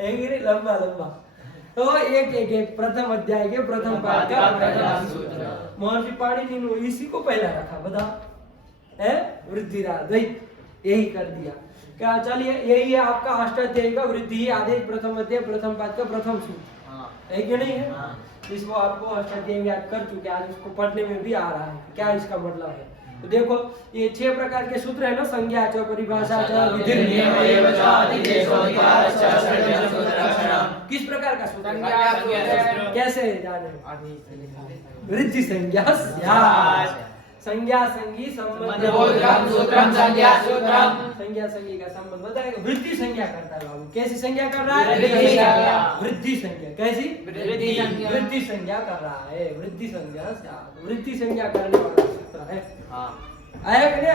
एक लंबा लंबा, तो एक प्रथम अध्याय के प्रथम पाद का प्रथम सूत्र महर्षि पाणिनि ने इसी को पहला रखा, बताओ है वृद्धिराद्वैत, यही कर दिया क्या? चलिए यही है आपका अष्टाध्यायी का वृद्धि आदेश प्रथम अध्याय प्रथम पाद का प्रथम सूत्र, है कि नहीं है? इसको आपको अष्टाध्यायी याद कर चुके, आज इसको पढ़ने में भी आ रहा है क्या इसका मतलब है। तो देखो ये 6 प्रकार के सूत्र है ना, संज्ञा च परिभाषा च विधि नियम एवं च आदिदेशो अधिकार च षड्ज सूत्र लक्षणम। किस प्रकार का सूत्र? कैसे जाने? वृद्धि संज्ञा संज्ञा संगी संबंध सूत्रम संज्ञा सूत्रम, संज्ञा संगी का संबंध बताएगा। वृद्धि संज्ञा करता है बाबू, कैसी संज्ञा कर रहा है? वृद्धि संज्ञा। कैसी? वृद्धि संज्ञा कर रहा है, वृद्धि संज्ञा वृद्धि संज्ञा करने वाला सूत्र है। आया कि नहीं?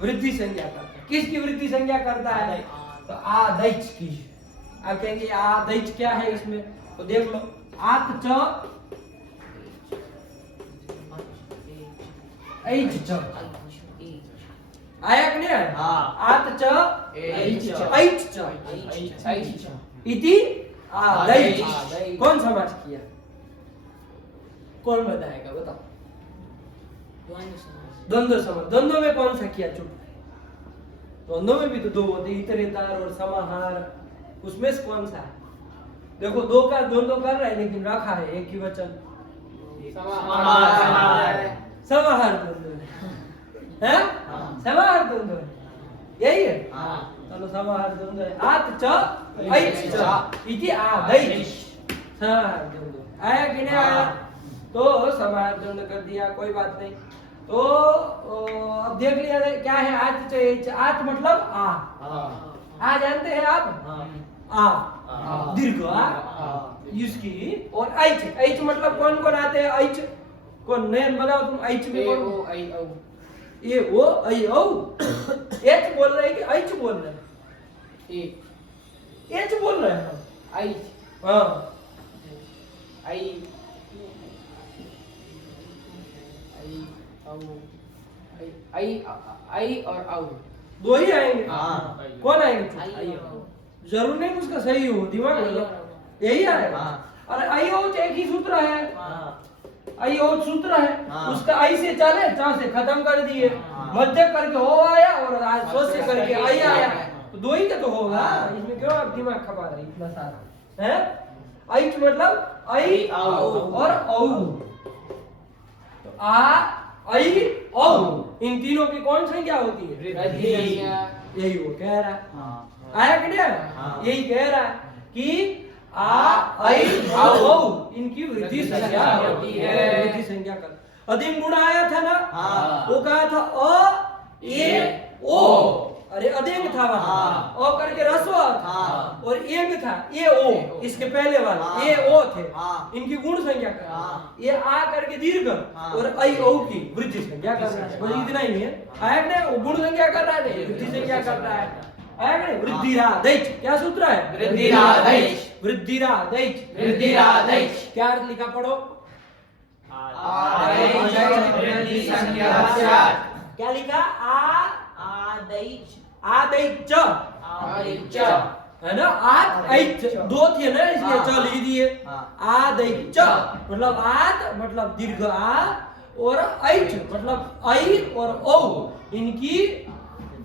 वृद्धि संज्ञा करता है। किसकी वृद्धि संज्ञा करता है? तो आदैच की। आप कहेंगे आदैच क्या है इसमें, तो देख लो आत च ऐच च। आया कि नहीं? आत च ऐच च इति आदैच। कौन समाज किया? कौन बताएगा बताओ? द्वंद्व समास। द्वंद्व में कौन सा किया? चुप। द्वंद्व में भी तो दो होते, इतरेतर और समाहार, उसमें से कौन सा है? देखो दो का द्वंद्व कर रहा है लेकिन रखा है एक ही वचन, समाहार द्वंद्व है, समाहार द्वंद्व है, यही है। चलो समाहार द्वंद्व है। आत च ऐच च इति आदैच, समाहार द्वंद्व आया कि नहीं आया? तो समाहार द्वंद्व कर दिया, कोई बात नहीं। तो अब देख लिया क्या है? आत च ऐच। आत मतलब आ जानते हैं आप? आ दीर्घ आ इसकी, और ऐच, ऐच मतलब कौन कौन आते हैं? ऐच कौन? नयन बताओ तुम। ऐच में कौन? ये वो ऐ औ। एच बोल रहे हैं कि ऐच बोल रहे हैं? एच बोल रहे हैं हम। हाँ आई और औ दो ही आएंगे। कौन आएंगे? जरूर नहीं उसका सही हो, दिमाग लगा, यही आएगा। अरे आई औ एक ही सूत्र है, आई औ सूत्र है, उसका आई से चले, चा से खत्म कर दिए, मध्य करके हो आया और सो से करके आई आया, तो दो ही का तो होगा। इसमें क्यों आप दिमाग खपा रहे इतना सारा है? आई मतलब आई और औ, तो आ आई औ इन तीनों की कौन संख्या होती है? यही वो कह रहा है। आया कि नहीं? यही कह रहा है कि आ आई औ इनकी वृद्धि संख्या होती है। वृद्धि संख्या कर अधिम गुण आया था ना, वो कहा था अ ए ओ, अरे अदेंग था वहां, ओ करके रस्व था, और एंग था ए ओ, इसके पहले वाला ए ओ थे, इनकी गुण संख्या कर। ये आ करके दीर्घ और ऐ औ की वृद्धि संख्या कर रहा है, बस इतना ही है। आया कि नहीं? वो गुण संख्या कर रहा है, वृद्धि संख्या कर रहा है। आया कि नहीं? वृद्धिरादैच, क्या सूत्र है? वृद्धिरादैच, वृद्धिरादैच, वृद्धिरादैच। क्या अर्थ लिखा पढ़ो? वृद्धि संख्या क्या लिखा? आदैच, आदैच आदैच है ना? आद ऐच दो थे ना, इसलिए च लिख दिए। आदैच मतलब आद मतलब दीर्घ आ, और ऐच मतलब ऐ और औ, इनकी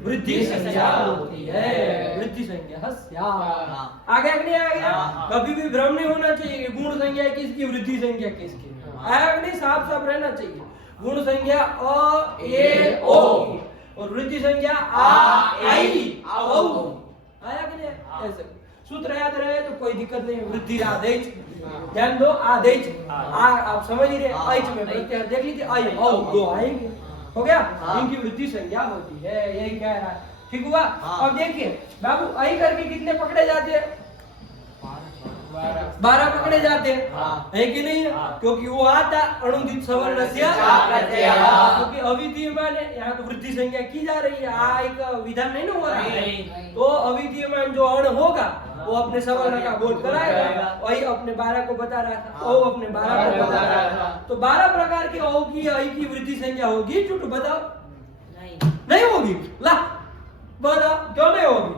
वृद्धि संख्या होती है। वृद्धि संख्या हस्या। आ गया कि नहीं आ गया? कभी भी भ्रम नहीं होना चाहिए कि गुण संख्या किसकी, वृद्धि संख्या किसकी। आया कि नहीं? साफ साफ रहना चाहिए। गुण संख्या अ ए ओ और वृद्धि संख्या आ आई औ। आया कि नहीं? ऐसे सूत्र याद रहे तो कोई दिक्कत नहीं है। वृद्धिरादैच, ध्यान दो, आदैच आ आप समझ ही रहे, ऐच में प्रत्यय देख लीजिए, आई औ दो आएंगे, हो गया? इनकी वृद्धि संख्या होती है, यही कह रहा है। ठीक हुआ? अब देखिए बाबू, आई करके कितने पकड़े जाते हैं? 12 पकड़े जाते हैं, है कि नहीं? क्योंकि वो आता अणुदित सवर्णस्य प्रत्ययः, क्योंकि अविद्यमान है, यहाँ तो वृद्धि संख्या की जा रही है, आ एक विधान नहीं ना हो रहा है, तो अविद्यमान जो अण होगा वो अपने सवर्ण का बोध कराएगा। वही अपने 12 को बता रहा था, ओ अपने 12 को बता रहा था। तो 12 प्रकार के ओ की आई की वृद्धि संख्या होगी, झूठ बताओ? नहीं होगी। ला बताओ क्यों नहीं होगी?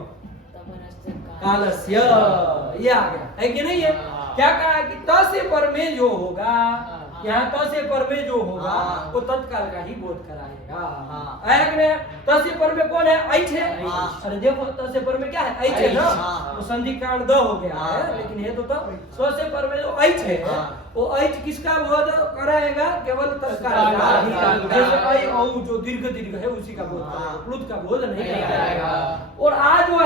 कालस्य, ये आ गया, है कि नहीं है? क्या कहा कि त से पर में जो होगा, यहाँ त से पर में जो होगा वो तत्काल का ही बोध कराएगा। आया कि नहीं? त से पर में कौन है? ऐच है। अरे देखो त से पर में क्या है? ऐच है ना, वो संधि कारण द हो गया है, लेकिन ये तो स्व से पर में जो ऐच है वो ऐच किसका बोध कराएगा? केवल तत्काल का ही। जैसे ऐ औ जो दीर्घ दीर्घ है उसी का बोध कराएगा, प्लुत का बोध नहीं कराएगा। और आ जो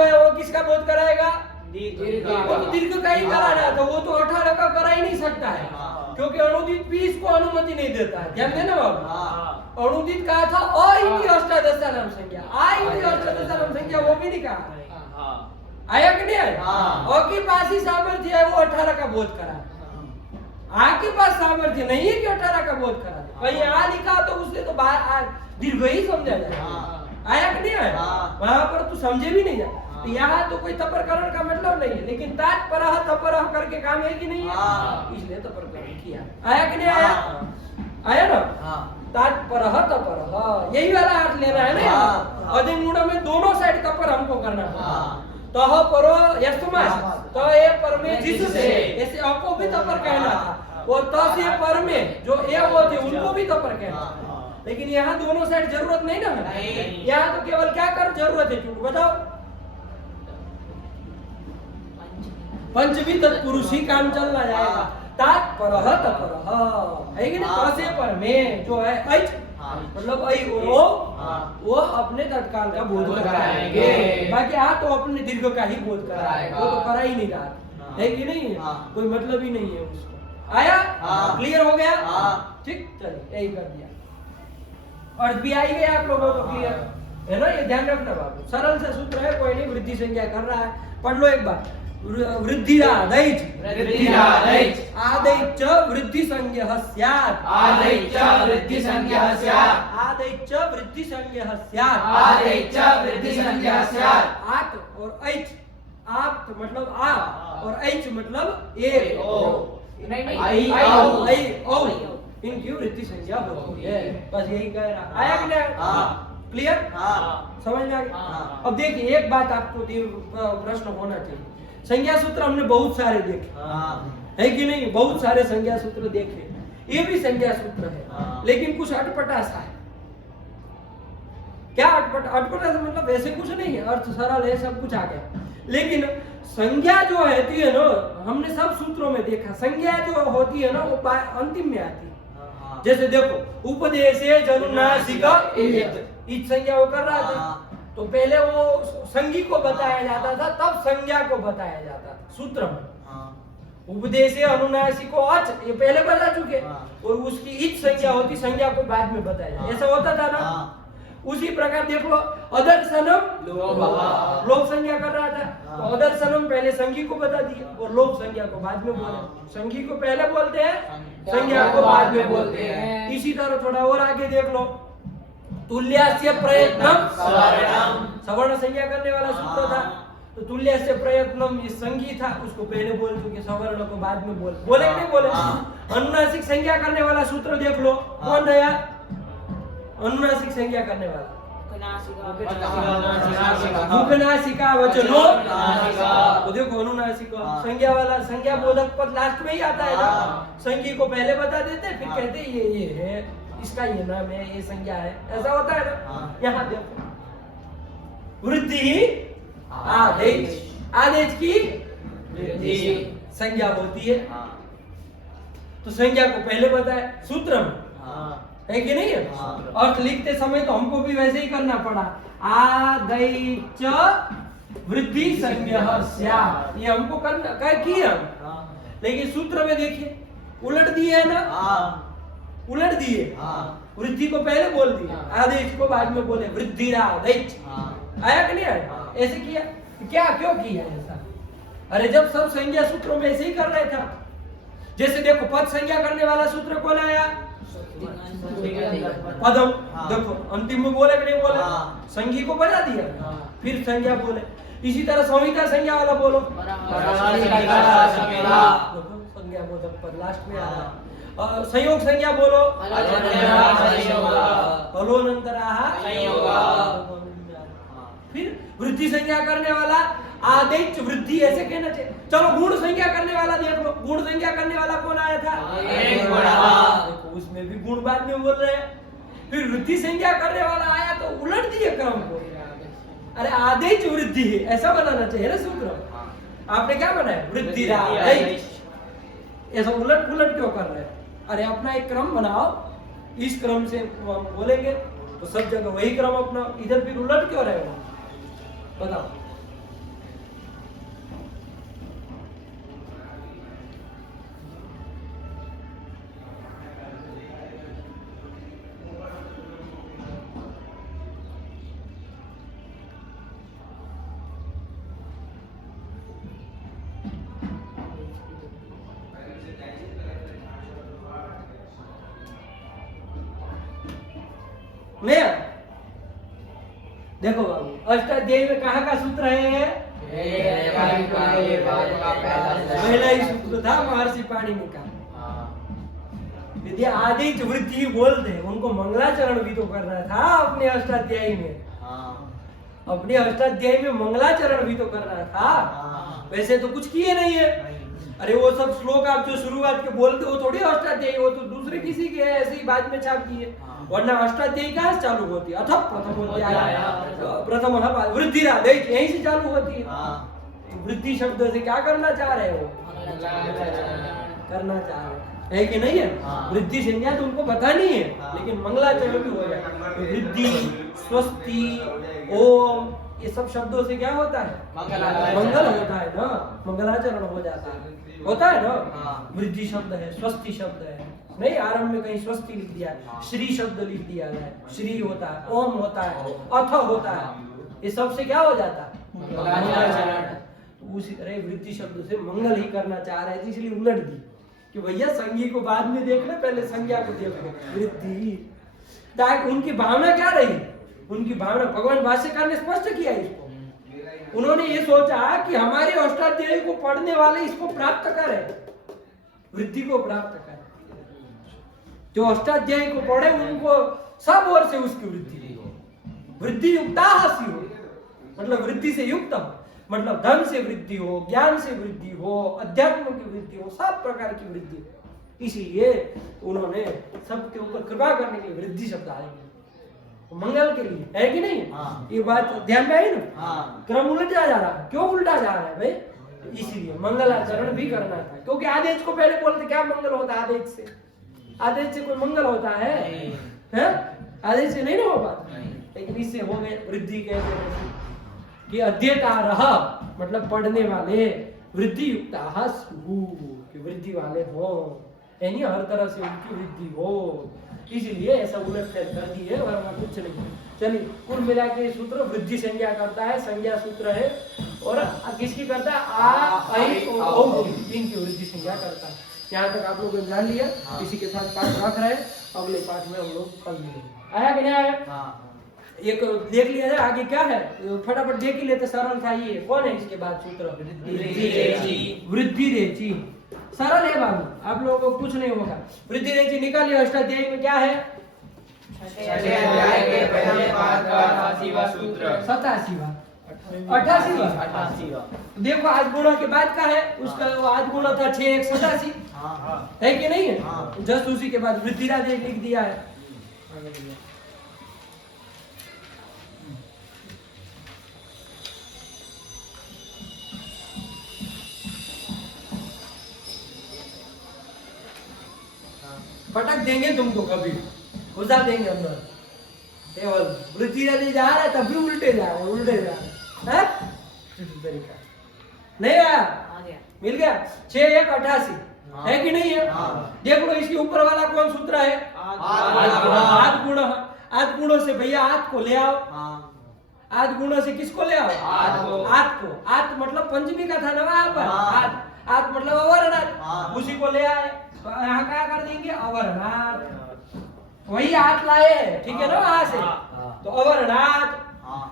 है वो किसका बोध कराएगा? वो तो दीर्घ का ही करा रहा था, वो तो 18 का करा ही नहीं सकता है, क्योंकि अणुदित भी इसको अनुमति नहीं देता है। ध्यान देना बाबू, अणुदित कहा था अ इति अष्टादशानाम संख्या, आ इति अष्टादशानाम संख्या, वो भी नहीं कहा। आया कि नहीं आया? अ के पास ही सामर्थ्य है, वो 18 का बोध करा। आ के पास सामर्थ्य नहीं है कि 18 का बोध करा। कहीं आ लिखा तो उससे तो दीर्घ ही समझा जाए। आया कि नहीं आया? वहां पर तो समझे भी नहीं जाए। तो यहाँ तो कोई तपरकरण का मतलब नहीं है, लेकिन तात्परः तपरः करके काम है कि नहीं है? इसलिए तपरकरण किया। आया कि नहीं आया? आया ना? तात्परः तपरः, यही वाला अर्थ लेना है ना। अधिक गुण में दोनों साइड तपर हमको करना है। तह परो यस्तमास, तो ये पर में जिससे, ऐसे आपको भी तपर कहना था। और त से पर में जो ए होते उनको भी तो पर कहते हैं। लेकिन यहाँ दोनों साइड जरूरत नहीं ना है, यहाँ तो केवल क्या कर जरूरत है, क्यों बताओ? पंचमी तत्पुरुष ही काम चलना जाएगा। तात्परः तत्परः है कि नहीं? त से पर में जो है ऐच मतलब ऐ वो अपने तत्काल का बोध कराएंगे, बाकी आ तो अपने दीर्घ का ही बोध कराएगा, वो तो करा ही नहीं रहा है कि नहीं? कोई मतलब ही नहीं है उसको। आया? क्लियर हो गया? ठीक, चलिए यही कर दिया। अर्थ भी आई गया आप लोगों को क्लियर है ना? ये ध्यान रखना बाबू, सरल से सूत्र है, कोई नहीं वृद्धि संज्ञा कर रहा है, पढ़ लो एक बार। वृद्धिरादैच आदैच वृद्धि संज्ञः स्यात् आदैच वृद्धि संज्ञः स्यात् आदैच वृद्धि संज्ञः स्यात् आदैच वृद्धि संज्ञः स्यात् आत और ऐच, आप मतलब आ और ऐच मतलब एक नहीं आई, आई ऐ औ इनकी वृद्धि संज्ञा होती है। बस यही कह रहा। आया कि नहीं? क्लियर? समझ में आ गया? अब देखिए एक बात आपको प्रश्न होना चाहिए, संज्ञा सूत्र हमने बहुत सारे देखे है कि नहीं? बहुत सारे संज्ञा सूत्र देखे, ये भी संज्ञा सूत्र है लेकिन कुछ अटपटा सा है। क्या अटपटा सा मतलब ऐसे कुछ नहीं है, अर्थ सरल है, सब कुछ आ गया, लेकिन संज्ञा जो होती है ना, हमने सब सूत्रों में देखा, संज्ञा जो होती है ना वो अंतिम में आती है। जैसे देखो उपदेशे जनुनासिका इस संज्ञा वो कर रहा था, तो पहले वो संज्ञी को बताया जाता था, तब संज्ञा को बताया जाता था सूत्र में। उपदेशे अनुनासिको अच ये पहले बता चुके, और उसकी इच संज्ञा होती, संज्ञा को बाद में बताया जाता, ऐसा होता था ना? उसी प्रकार देख लो अदर्शनम लोभ संज्ञा कर रहा था, तो अदर्शनम पहले संज्ञी को बता दिया और लोभ संज्ञा को बाद में बोले। संज्ञी को पहले बोलते हैं, संज्ञा को बाद में बोलते हैं। इसी तरह थोड़ा और आगे देख लो, तुल्यस्य प्रयत्नम सवर्ण संज्ञा करने वाला सूत्र था, तो तुल्यस्य प्रयत्नम ये संज्ञी था, उसको पहले बोल चुके, सवर्ण को बाद में बोले नहीं बोले। अनुनासिक संज्ञा करने वाला सूत्र देख लो, कौन है यार? अनुनासिक संज्ञा करने वाला मुखनासिका वचनो, तो देखो अनुनासिका संज्ञा वाला, संज्ञा बोधक पद लास्ट में ही आता है ना, संज्ञी को पहले बता देते फिर कहते ये है, इसका ये नाम है, ये संज्ञा है, ऐसा होता है ना? यहाँ देखो वृद्धि आदेश, आदेश की वृद्धि संज्ञा होती है, तो संज्ञा को पहले बताया सूत्र में है कि नहीं है? अर्थ लिखते समय तो हमको भी वैसे ही करना पड़ा, आदैच वृद्धि संज्ञः स्यात्, ये हमको करना क्या किया, लेकिन सूत्र में देखिए उलट दिए है ना, उलट दिए, वृद्धि को पहले बोल दिया, आदेश को बाद में बोले, वृद्धिरादैच। आया कि नहीं आया? ऐसे किया क्या, क्यों किया ऐसा? अरे जब सब संज्ञा सूत्रों में ऐसे ही कर रहे था। जैसे देखो पद संज्ञा करने वाला सूत्र कौन आया? पदम। देखो अंतिम में बोले कि नहीं बोले? संज्ञी को बता दिया, फिर संज्ञा बोले। इसी तरह संहिता संज्ञा वाला बोलो, संज्ञा बोधक पद लास्ट में आ रहा। संयोग संज्ञा बोलो, हलोनंतराः फिर वृद्धि संज्ञा करने वाला आदेश वृद्धि ऐसे कहना चाहिए। चलो गुण संज्ञा करने वाला देख लो, गुण संज्ञा करने वाला कौन आया था? देखो उसमें भी गुण बाद में बोल रहे हैं। फिर वृद्धि संज्ञा करने वाला आया तो उलट दिए क्रम को, अरे आदेश वृद्धि है ऐसा बनाना चाहिए ना सूत्र, आपने क्या बनाया? वृद्धि आदेश, ऐसा उलट पुलट क्यों कर रहे हैं? अरे अपना एक क्रम बनाओ, इस क्रम से बोलेंगे तो सब जगह वही क्रम अपना, इधर फिर उलट क्यों रहे हो? बताओ। मैं देखो बाबू अष्टाध्यायी में कहाँ का सूत्र है? पहला ही सूत्र था महर्षि पाणिनि का। यदि आदेश वृद्धि बोलते उनको मंगलाचरण भी तो करना था अपने अष्टाध्यायी में, अपने अष्टाध्यायी में मंगलाचरण भी तो करना था, वैसे तो कुछ किए नहीं है। अरे वो सब श्लोक आप जो शुरुआत के बोलते हो थोड़ी अष्टाध्यायी, वो तो दूसरे किसी के है, ऐसे ही बाद में छाप की है। वरना अष्टाध्यायी कहाँ से चालू होती है? अथ प्रथम अध्याय प्रथम वृद्धि राधे यहीं से चालू होती है। तो वृद्धि शब्द से क्या करना चाह रहे हो? करना चाह रहे है कि नहीं है? वृद्धि संज्ञा तो उनको पता नहीं है, लेकिन मंगलाचरण भी हो जाए। वृद्धि, स्वस्ति, ओम, ये सब शब्दों से क्या होता है? मंगल होता है ना, मंगलाचरण हो जाता है, होता है ना। वृद्धि शब्द है, स्वस्ति शब्द है, नहीं आरंभ में कहीं स्वस्ति लिख दिया है, श्री शब्द लिख दिया है, श्री होता है, ओम होता है, अथ होता है, ये सबसे क्या हो जाता है? मंगलाचरण। तो उसी तरह वृद्धि शब्द से मंगल ही करना चाह रहे थे, इसलिए उलट दी कि भैया संज्ञा को बाद में देखना, पहले संज्ञा को देखो। वृद्धि, ताकि उनकी भावना क्या रही? उनकी भावना भगवान भाष्यकार ने स्पष्ट किया इसको। उन्होंने ये सोचा कि हमारे अष्टाध्यायी को पढ़ने वाले इसको प्राप्त करें, वृद्धि को प्राप्त करें। जो अष्टाध्यायी को पढ़े उनको सब ओर से उसकी वृद्धि हो, वृद्धि युक्ता हासी हो, मतलब वृद्धि से युक्त हो, मतलब धन से वृद्धि हो, ज्ञान से वृद्धि हो, अध्यात्म की वृद्धि हो, सब प्रकार की वृद्धि हो। इसलिए उन्होंने सबके ऊपर कृपा करने के लिए वृद्धि शब्द आएंगे, तो मंगल के लिए, है कि नहीं? ये बात ध्यान में आई ना? क्रम उल्टा जा रहा है, क्यों उल्टा जा रहा है भाई? इसीलिए मंगलाचरण भी करना था, क्योंकि आदेश को पहले बोलते क्या मंगल होता है? आदेश से कोई मंगल होता है? आदेश से नहीं ना हो पाता, लेकिन इससे हो गए वृद्धि। कहते हैं कि अध्येता रहा, मतलब पढ़ने वाले, वृद्धि युक्ता कि वृद्धि वाले हो, यानी हर तरह से उनकी वृद्धि हो, इसलिए ऐसा उलट कर दी है, वरना कुछ नहीं। चलिए, कुल मिला के सूत्र वृद्धि संज्ञा करता है, संज्ञा सूत्र है, और किसकी करता है? आ, ऐ, औ, इनकी वृद्धि संज्ञा करता है। यहाँ तक आप लोगों ने जान लिया। इसी के साथ पाठ रख रहे हैं, अगले पाठ में हम लोग कल मिलेंगे। आया कि नहीं आया? एक देख लिया जाए आगे क्या है, फटाफट देख ही लेते, सरल था ये। कौन है इसके बाद सूत्र? वृद्धि रेचि। सरल है बाबू, आप लोगों को कुछ नहीं होगा। वृद्धि रेचि निकालिए। अष्टाध्यायी में क्या है? 87वां 88वां। देखो आज गुणा के बाद का है, उसका आज गुणा था 6 1 87, है कि नहीं है? जस्ट उसी के बाद वृद्धि राधे लिख दिया है। पटक देंगे तुमको, कभी घुसा देंगे अंदर। केवल वृद्धि राधे जा रहा है, तब भी उल्टे जा रहे, उल्टे जा रहे हैं। नहीं आया? मिल गया? 6 1 88, है कि नहीं है? देख लो इसके ऊपर वाला कौन सूत्र है? आद गुण। आद गुणों से भैया आद को ले आओ। आद गुणों से किसको ले आओ? आद को। आद मतलब पंचमी का था ना वहां पर। आद, आद मतलब अवरणार्थ, उसी को ले आए। तो यहाँ क्या कर देंगे? अवरणार्थ। वही आद लाए, ठीक है ना? वहां से तो अवरणार्थ।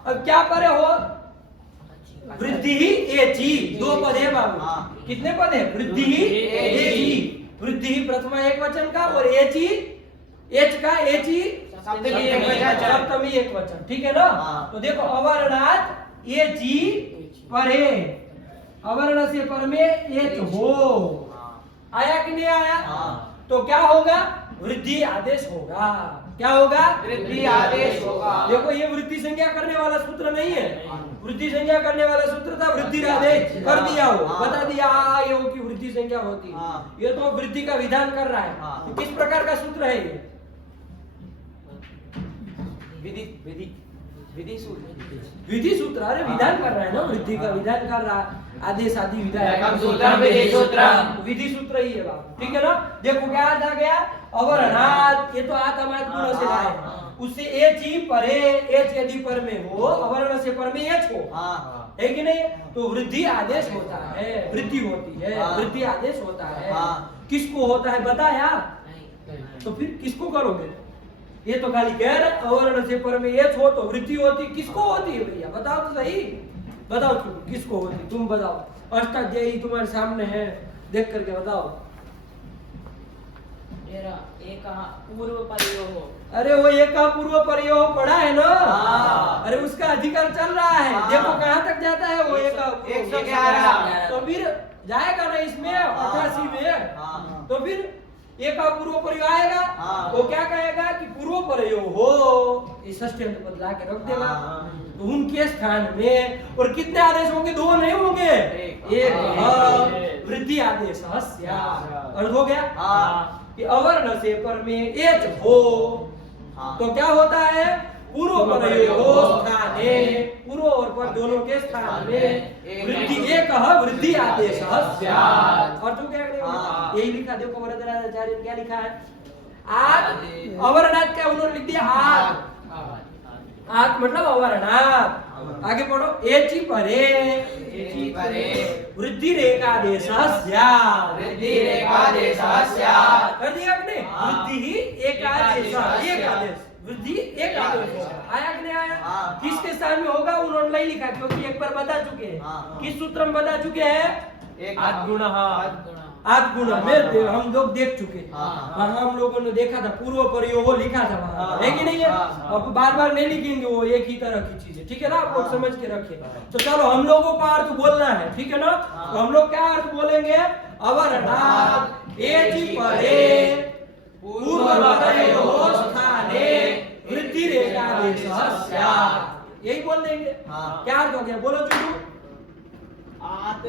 अब क्या परे हो? वृद्धि ही एची। 2 पद है बाबू। कितने पद है? वृद्धि ही एची। वृद्धि ही प्रथमा एक वचन का, और एची एच का, एची सप्तमी एक वचन, ठीक है ना? तो देखो अवर्णात एची परे, अवर्ण से पर में एच हो। आया कि नहीं आया? तो क्या होगा? वृद्धि आदेश होगा। क्या होगा? वृद्धि आदेश होगा। देखो ये वृद्धि संज्ञा करने वाला सूत्र नहीं है। वृद्धि संज्ञा करने वाला सूत्र था वृद्धि आदेश, कर दिया हो, बता दिया ये की वृद्धि संज्ञा होती है। ये तो वृद्धि का विधान कर रहा है। तो किस प्रकार का सूत्र है ये? विधि सूत्र। अरे विधान कर रहा है ना, वृद्धि का विधान कर रहा है। आदेश आदि विधान विधि सूत्र ही है बाबू, ठीक है ना? देखो क्या आ गया? अवरणात्, ये तो आत्मात गुण से लाए, उससे एच ही परे, एच यदि पर में हो, अवर्ण से पर में एच हो, है कि नहीं? तो वृद्धि आदेश होता है, वृद्धि होती है, वृद्धि आदेश होता है। किसको होता है बताया? तो फिर किसको करोगे? ये तो खाली कह रहे अवर्ण से पर में एच हो तो वृद्धि होती, किसको होती है भैया? बताओ तो सही, बताओ किसको होती? तुम बताओ। अष्टाध्यायी तुम्हारे सामने है, देख करके बताओ। एक पूर्व प्रयोग। अरे वो एक का पूर्व प्रयोग पढ़ा है ना? अरे उसका अधिकार चल रहा है। देखो कहाँ तक जाता है वो? 111। तो फिर जाएगा ना इसमें 88 में। हाँ। तो फिर एक का पूर्व प्रयोग आएगा, हाँ। वो क्या कहेगा कि पूर्व प्रयोग हो, इस षष्ठी अंत पद ला के रख देगा। हाँ। तो उनके स्थान में और कितने आदेश होंगे? 2 नहीं होंगे, एक वृद्धि आदेश और हो गया हाँ। कि अवर्ण से पर में एच हो। हाँ। तो क्या होता है? पूर्व प्रयोग स्थाने, पूर्व और पर दोनों के स्थान में वृद्धि एक वृद्धि आदेश स्यात्। और जो क्या हाँ। यही लिखा, देखो वरदाचार्य ने क्या लिखा है? आद अवरणात्, क्या उन्होंने लिख दिया? आद आत मतलब अवरणात्। आगे पढ़ो, एचि परे वृद्धि रेखादेश स्यात्। वृद्धि रेखादेश स्यात्। कर दिया आपने? वृद्धि ही एकादेश, एकादेश वृद्धि एकादेश आया कि नहीं आया? हाँ। किसके स्थान में होगा? उन्होंने नहीं लिखा, क्योंकि एक बार बता चुके हैं। हाँ। किस सूत्र में बता चुके हैं? एक आद्गुणः। आद गुण में हम लोग देख चुके हैं। हाँ। वहाँ हम लोगों ने देखा था, पूर्व प्रयोग लिखा था वहाँ, हाँ। है कि नहीं है? हाँ। अब बार बार नहीं लिखेंगे, वो एक ही तरह की चीज है, ठीक है ना? आप लोग हाँ। समझ के रखें। तो चलो हम लोगों का अर्थ बोलना है, ठीक है ना? हाँ। तो हम लोग क्या अर्थ बोलेंगे? अवरणात् एचि परे पूर्व प्रयोग स्थाने वृद्धि रेखादेश स्यात्। यही बोल देंगे। हाँ। क्या अर्थ हो गया? बोलो चुटू। आत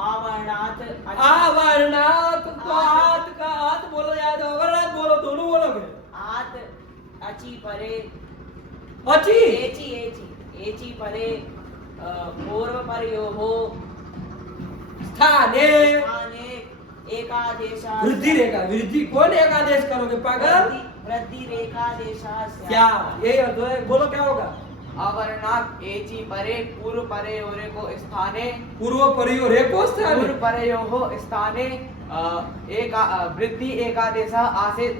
आवर्णात आवर्णात, तो आत का आत बोलो, याद अवरणात बोलो, दोनों बोलोगे। आत अचि परे अची एचि परे पूर्व प्रयोगो स्थाने स्थाने एकादेश वृद्धि रेखा, वृद्धि कौन एकादेश करोगे? पागल। वृद्धि रेखादेश क्या यही अर्थ है? बोलो क्या होगा? अवर्णात एचि परे पूर्व प्रयोगे को स्थाने पूर्व प्रयोग रेखो स्थाने पूर्व प्रयोगो स्थाने वृद्धि एकादेश आदेश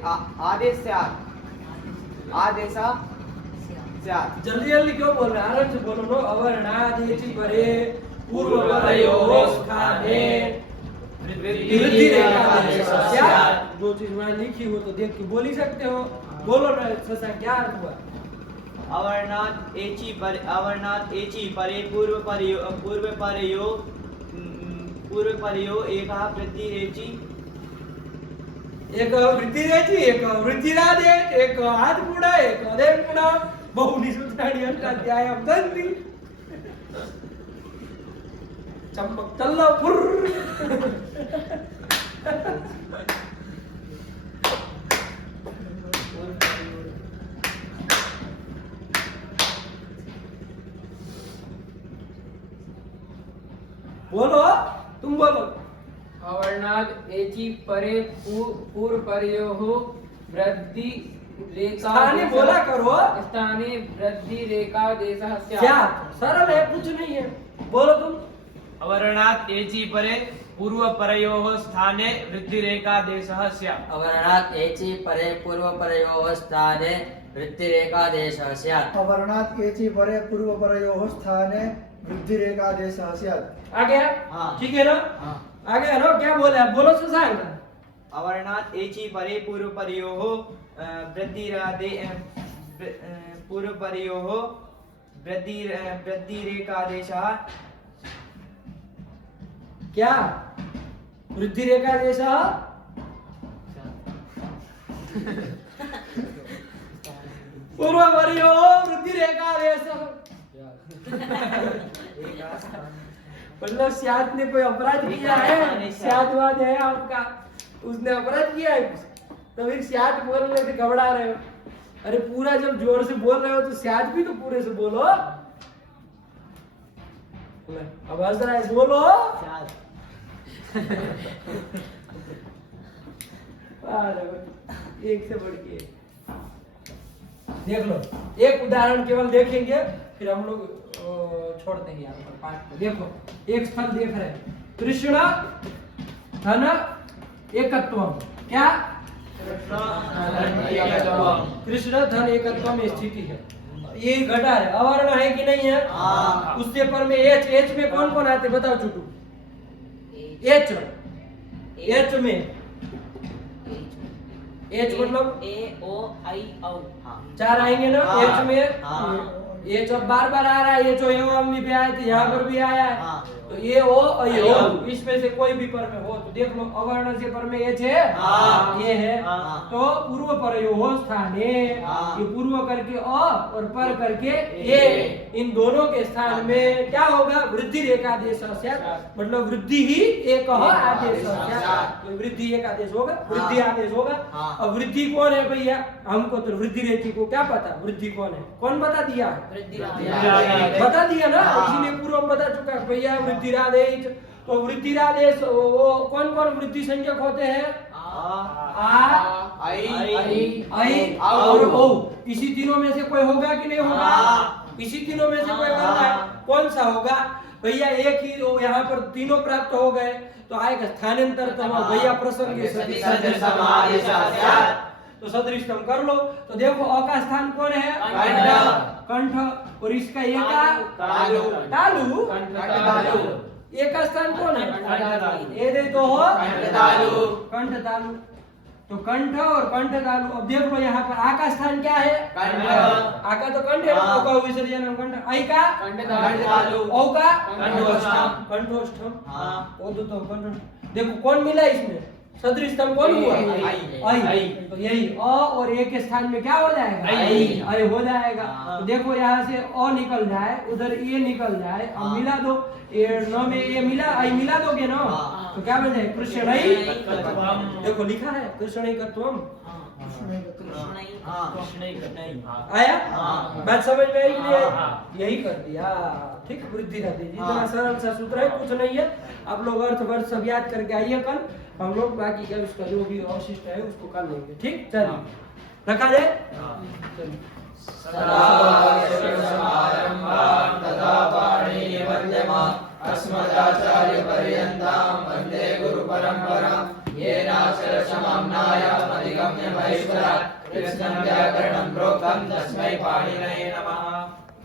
स्यात्। आदेश स्यात्। जल्दी जल्दी क्यों बोल रहे हैं? आराम से बोलो नो। अवर्णात एचि परे पूर्व प्रयोग स्थाने वृद्धि रेखादेश स्यात्। जो चीज वहां लिखी हो तो देख के बोल ही सकते हो। बोलो ना ससा, क्या अर्थ हुआ? अवर्णात एचि परे पूर्व प्रयोग एक वृद्धि रेचि एक वृद्धि रेची, एक वृद्धि राधे, एक हाथ गुणा, एक अदेन गुणा, बहुनी सूत्राणी अष्टाध्यायम दंडी चंपक तल्ला फुर्र। बोलो, तुम बोलो। अवर्णाद एचि परे पूर्व प्रयोगो वृद्धि रेखा स्थाने बोला करो। स्थाने वृद्धि रेखा देश क्या सरल है, कुछ नहीं है। बोलो तुम। अवर्णात् एचि परे पूर्व प्रयोगो स्थाने वृद्धि रेखादेशः स्यात्। अवर्णात् एचि परे पूर्व प्रयोगो स्थाने वृद्धि रेखादेशः स्यात्। अवर्णात् एचि परे पूर्व प्रयोगो स्थाने वृद्धि रेखादेशः स्यात्। आ गया? हाँ। ठीक है ना? हाँ। आ गया ना? क्या बोले आप? बोलो शशांक। अवर्णात एचि परे पूर्व प्रयोगो वृद्धि राधे पूर्व प्रयोगो वृद्धि रेखादेशः क्या वृद्धि रेखा जैसा? पूर्व प्रयोग वृद्धि रेखा जैसा। मतलब स्यात ने कोई अपराध किया है? स्यातवाद है आपका, उसने अपराध किया है, तो फिर स्यात बोलने से घबरा रहे हो? अरे पूरा जब जोर से बोल रहे हो तो स्यात भी तो पूरे से बोलो। अब हंस रहा है, बोलो। एक से बढ़ के देख लो। एक उदाहरण केवल देखेंगे, फिर हम लोग छोड़ देंगे यहाँ पर पाठ को। देखो एक स्थल देख रहे हैं, कृष्ण धन एकत्वम। क्या? कृष्ण धन एकत्व में स्थिति है, ये घटा है, अवर्ण है कि नहीं है? हाँ। उससे पर में एच, एच में कौन कौन आते बताओ चुटू। एच, एच में एच मतलब ए ओ आई औ। चार आएंगे ना? हाँ। एच में हाँ। एच अब बार बार आ रहा है, एच एवं भी आया था, यहाँ पर भी आया है। हाँ। तो ये ओ ये ओ इसमें से कोई भी पर में हो तो देख लो अवर्ण से पर में ये छे ये है तो पूर्व परयोः स्थाने ये पूर्व करके अ और पर करके ये इन दोनों के स्थान में क्या होगा वृद्धि एकादेश स्यात् मतलब वृद्धि ही एक आदेश स्यात् तो वृद्धि एक आदेश होगा वृद्धि आदेश होगा। अब वृद्धि कौन है भैया हमको तो वृद्धि रेखी को क्या पता वृद्धि कौन है कौन बता दिया बता दिया ना इसीलिए पूर्व बता चुका है भैया वृद्धिरादेश तो वृद्धिरादेश वो कौन कौन वृद्धि संज्ञक होते हैं आई और ओ इसी तीनों में से कोई होगा कि नहीं होगा इसी तीनों में से कोई बनता है कौन सा होगा भैया एक ही यहाँ पर तीनों प्राप्त हो गए तो आएगा स्थानांतर भैया प्रसंग तो सदृशतम कर लो तो देखो अ का स्थान कौन है कंठ और इसका ये का तालु ये का स्थान कौन है ये दे तो हो कंठ तालु तो कंठ और कंठ तालु अब देख लो यहाँ पर आ का स्थान क्या है आ का तो कंठ है ओ का विसर्जन कंठ आई का ओ का कंठोष्ठम ओ तो कंठ देखो कौन मिला इसमें सदृशतम कौन हुआ आई तो यही अ और ए के स्थान में क्या हो जाएगा आई हो जाएगा तो देखो यहाँ से अ निकल जाए उधर ए निकल जाए अब मिला दो ये न में ये मिला आई मिला दोगे ना तो क्या बन जाए कृष्णई देखो लिखा है कृष्णई तत्वम आया बात समझ में आई कि नहीं यही कर दिया ठीक वृद्धि रहती है इतना सरल सा सूत्र है कुछ नहीं है आप लोग अर्थ वर्थ सब याद करके आइए कल हम लोग बाकी का उसका जो भी अवशिष्ट है उसको कर लेंगे ठीक चलिए रखा जाए अस्मदाचार्यपर्यन्तां वन्दे गुरुपरम्परां येनाक्षरशमं नायमधिगम्य महेश्वरात् कृष्णं व्याकरणं प्रोक्तं तस्मै पाणिनये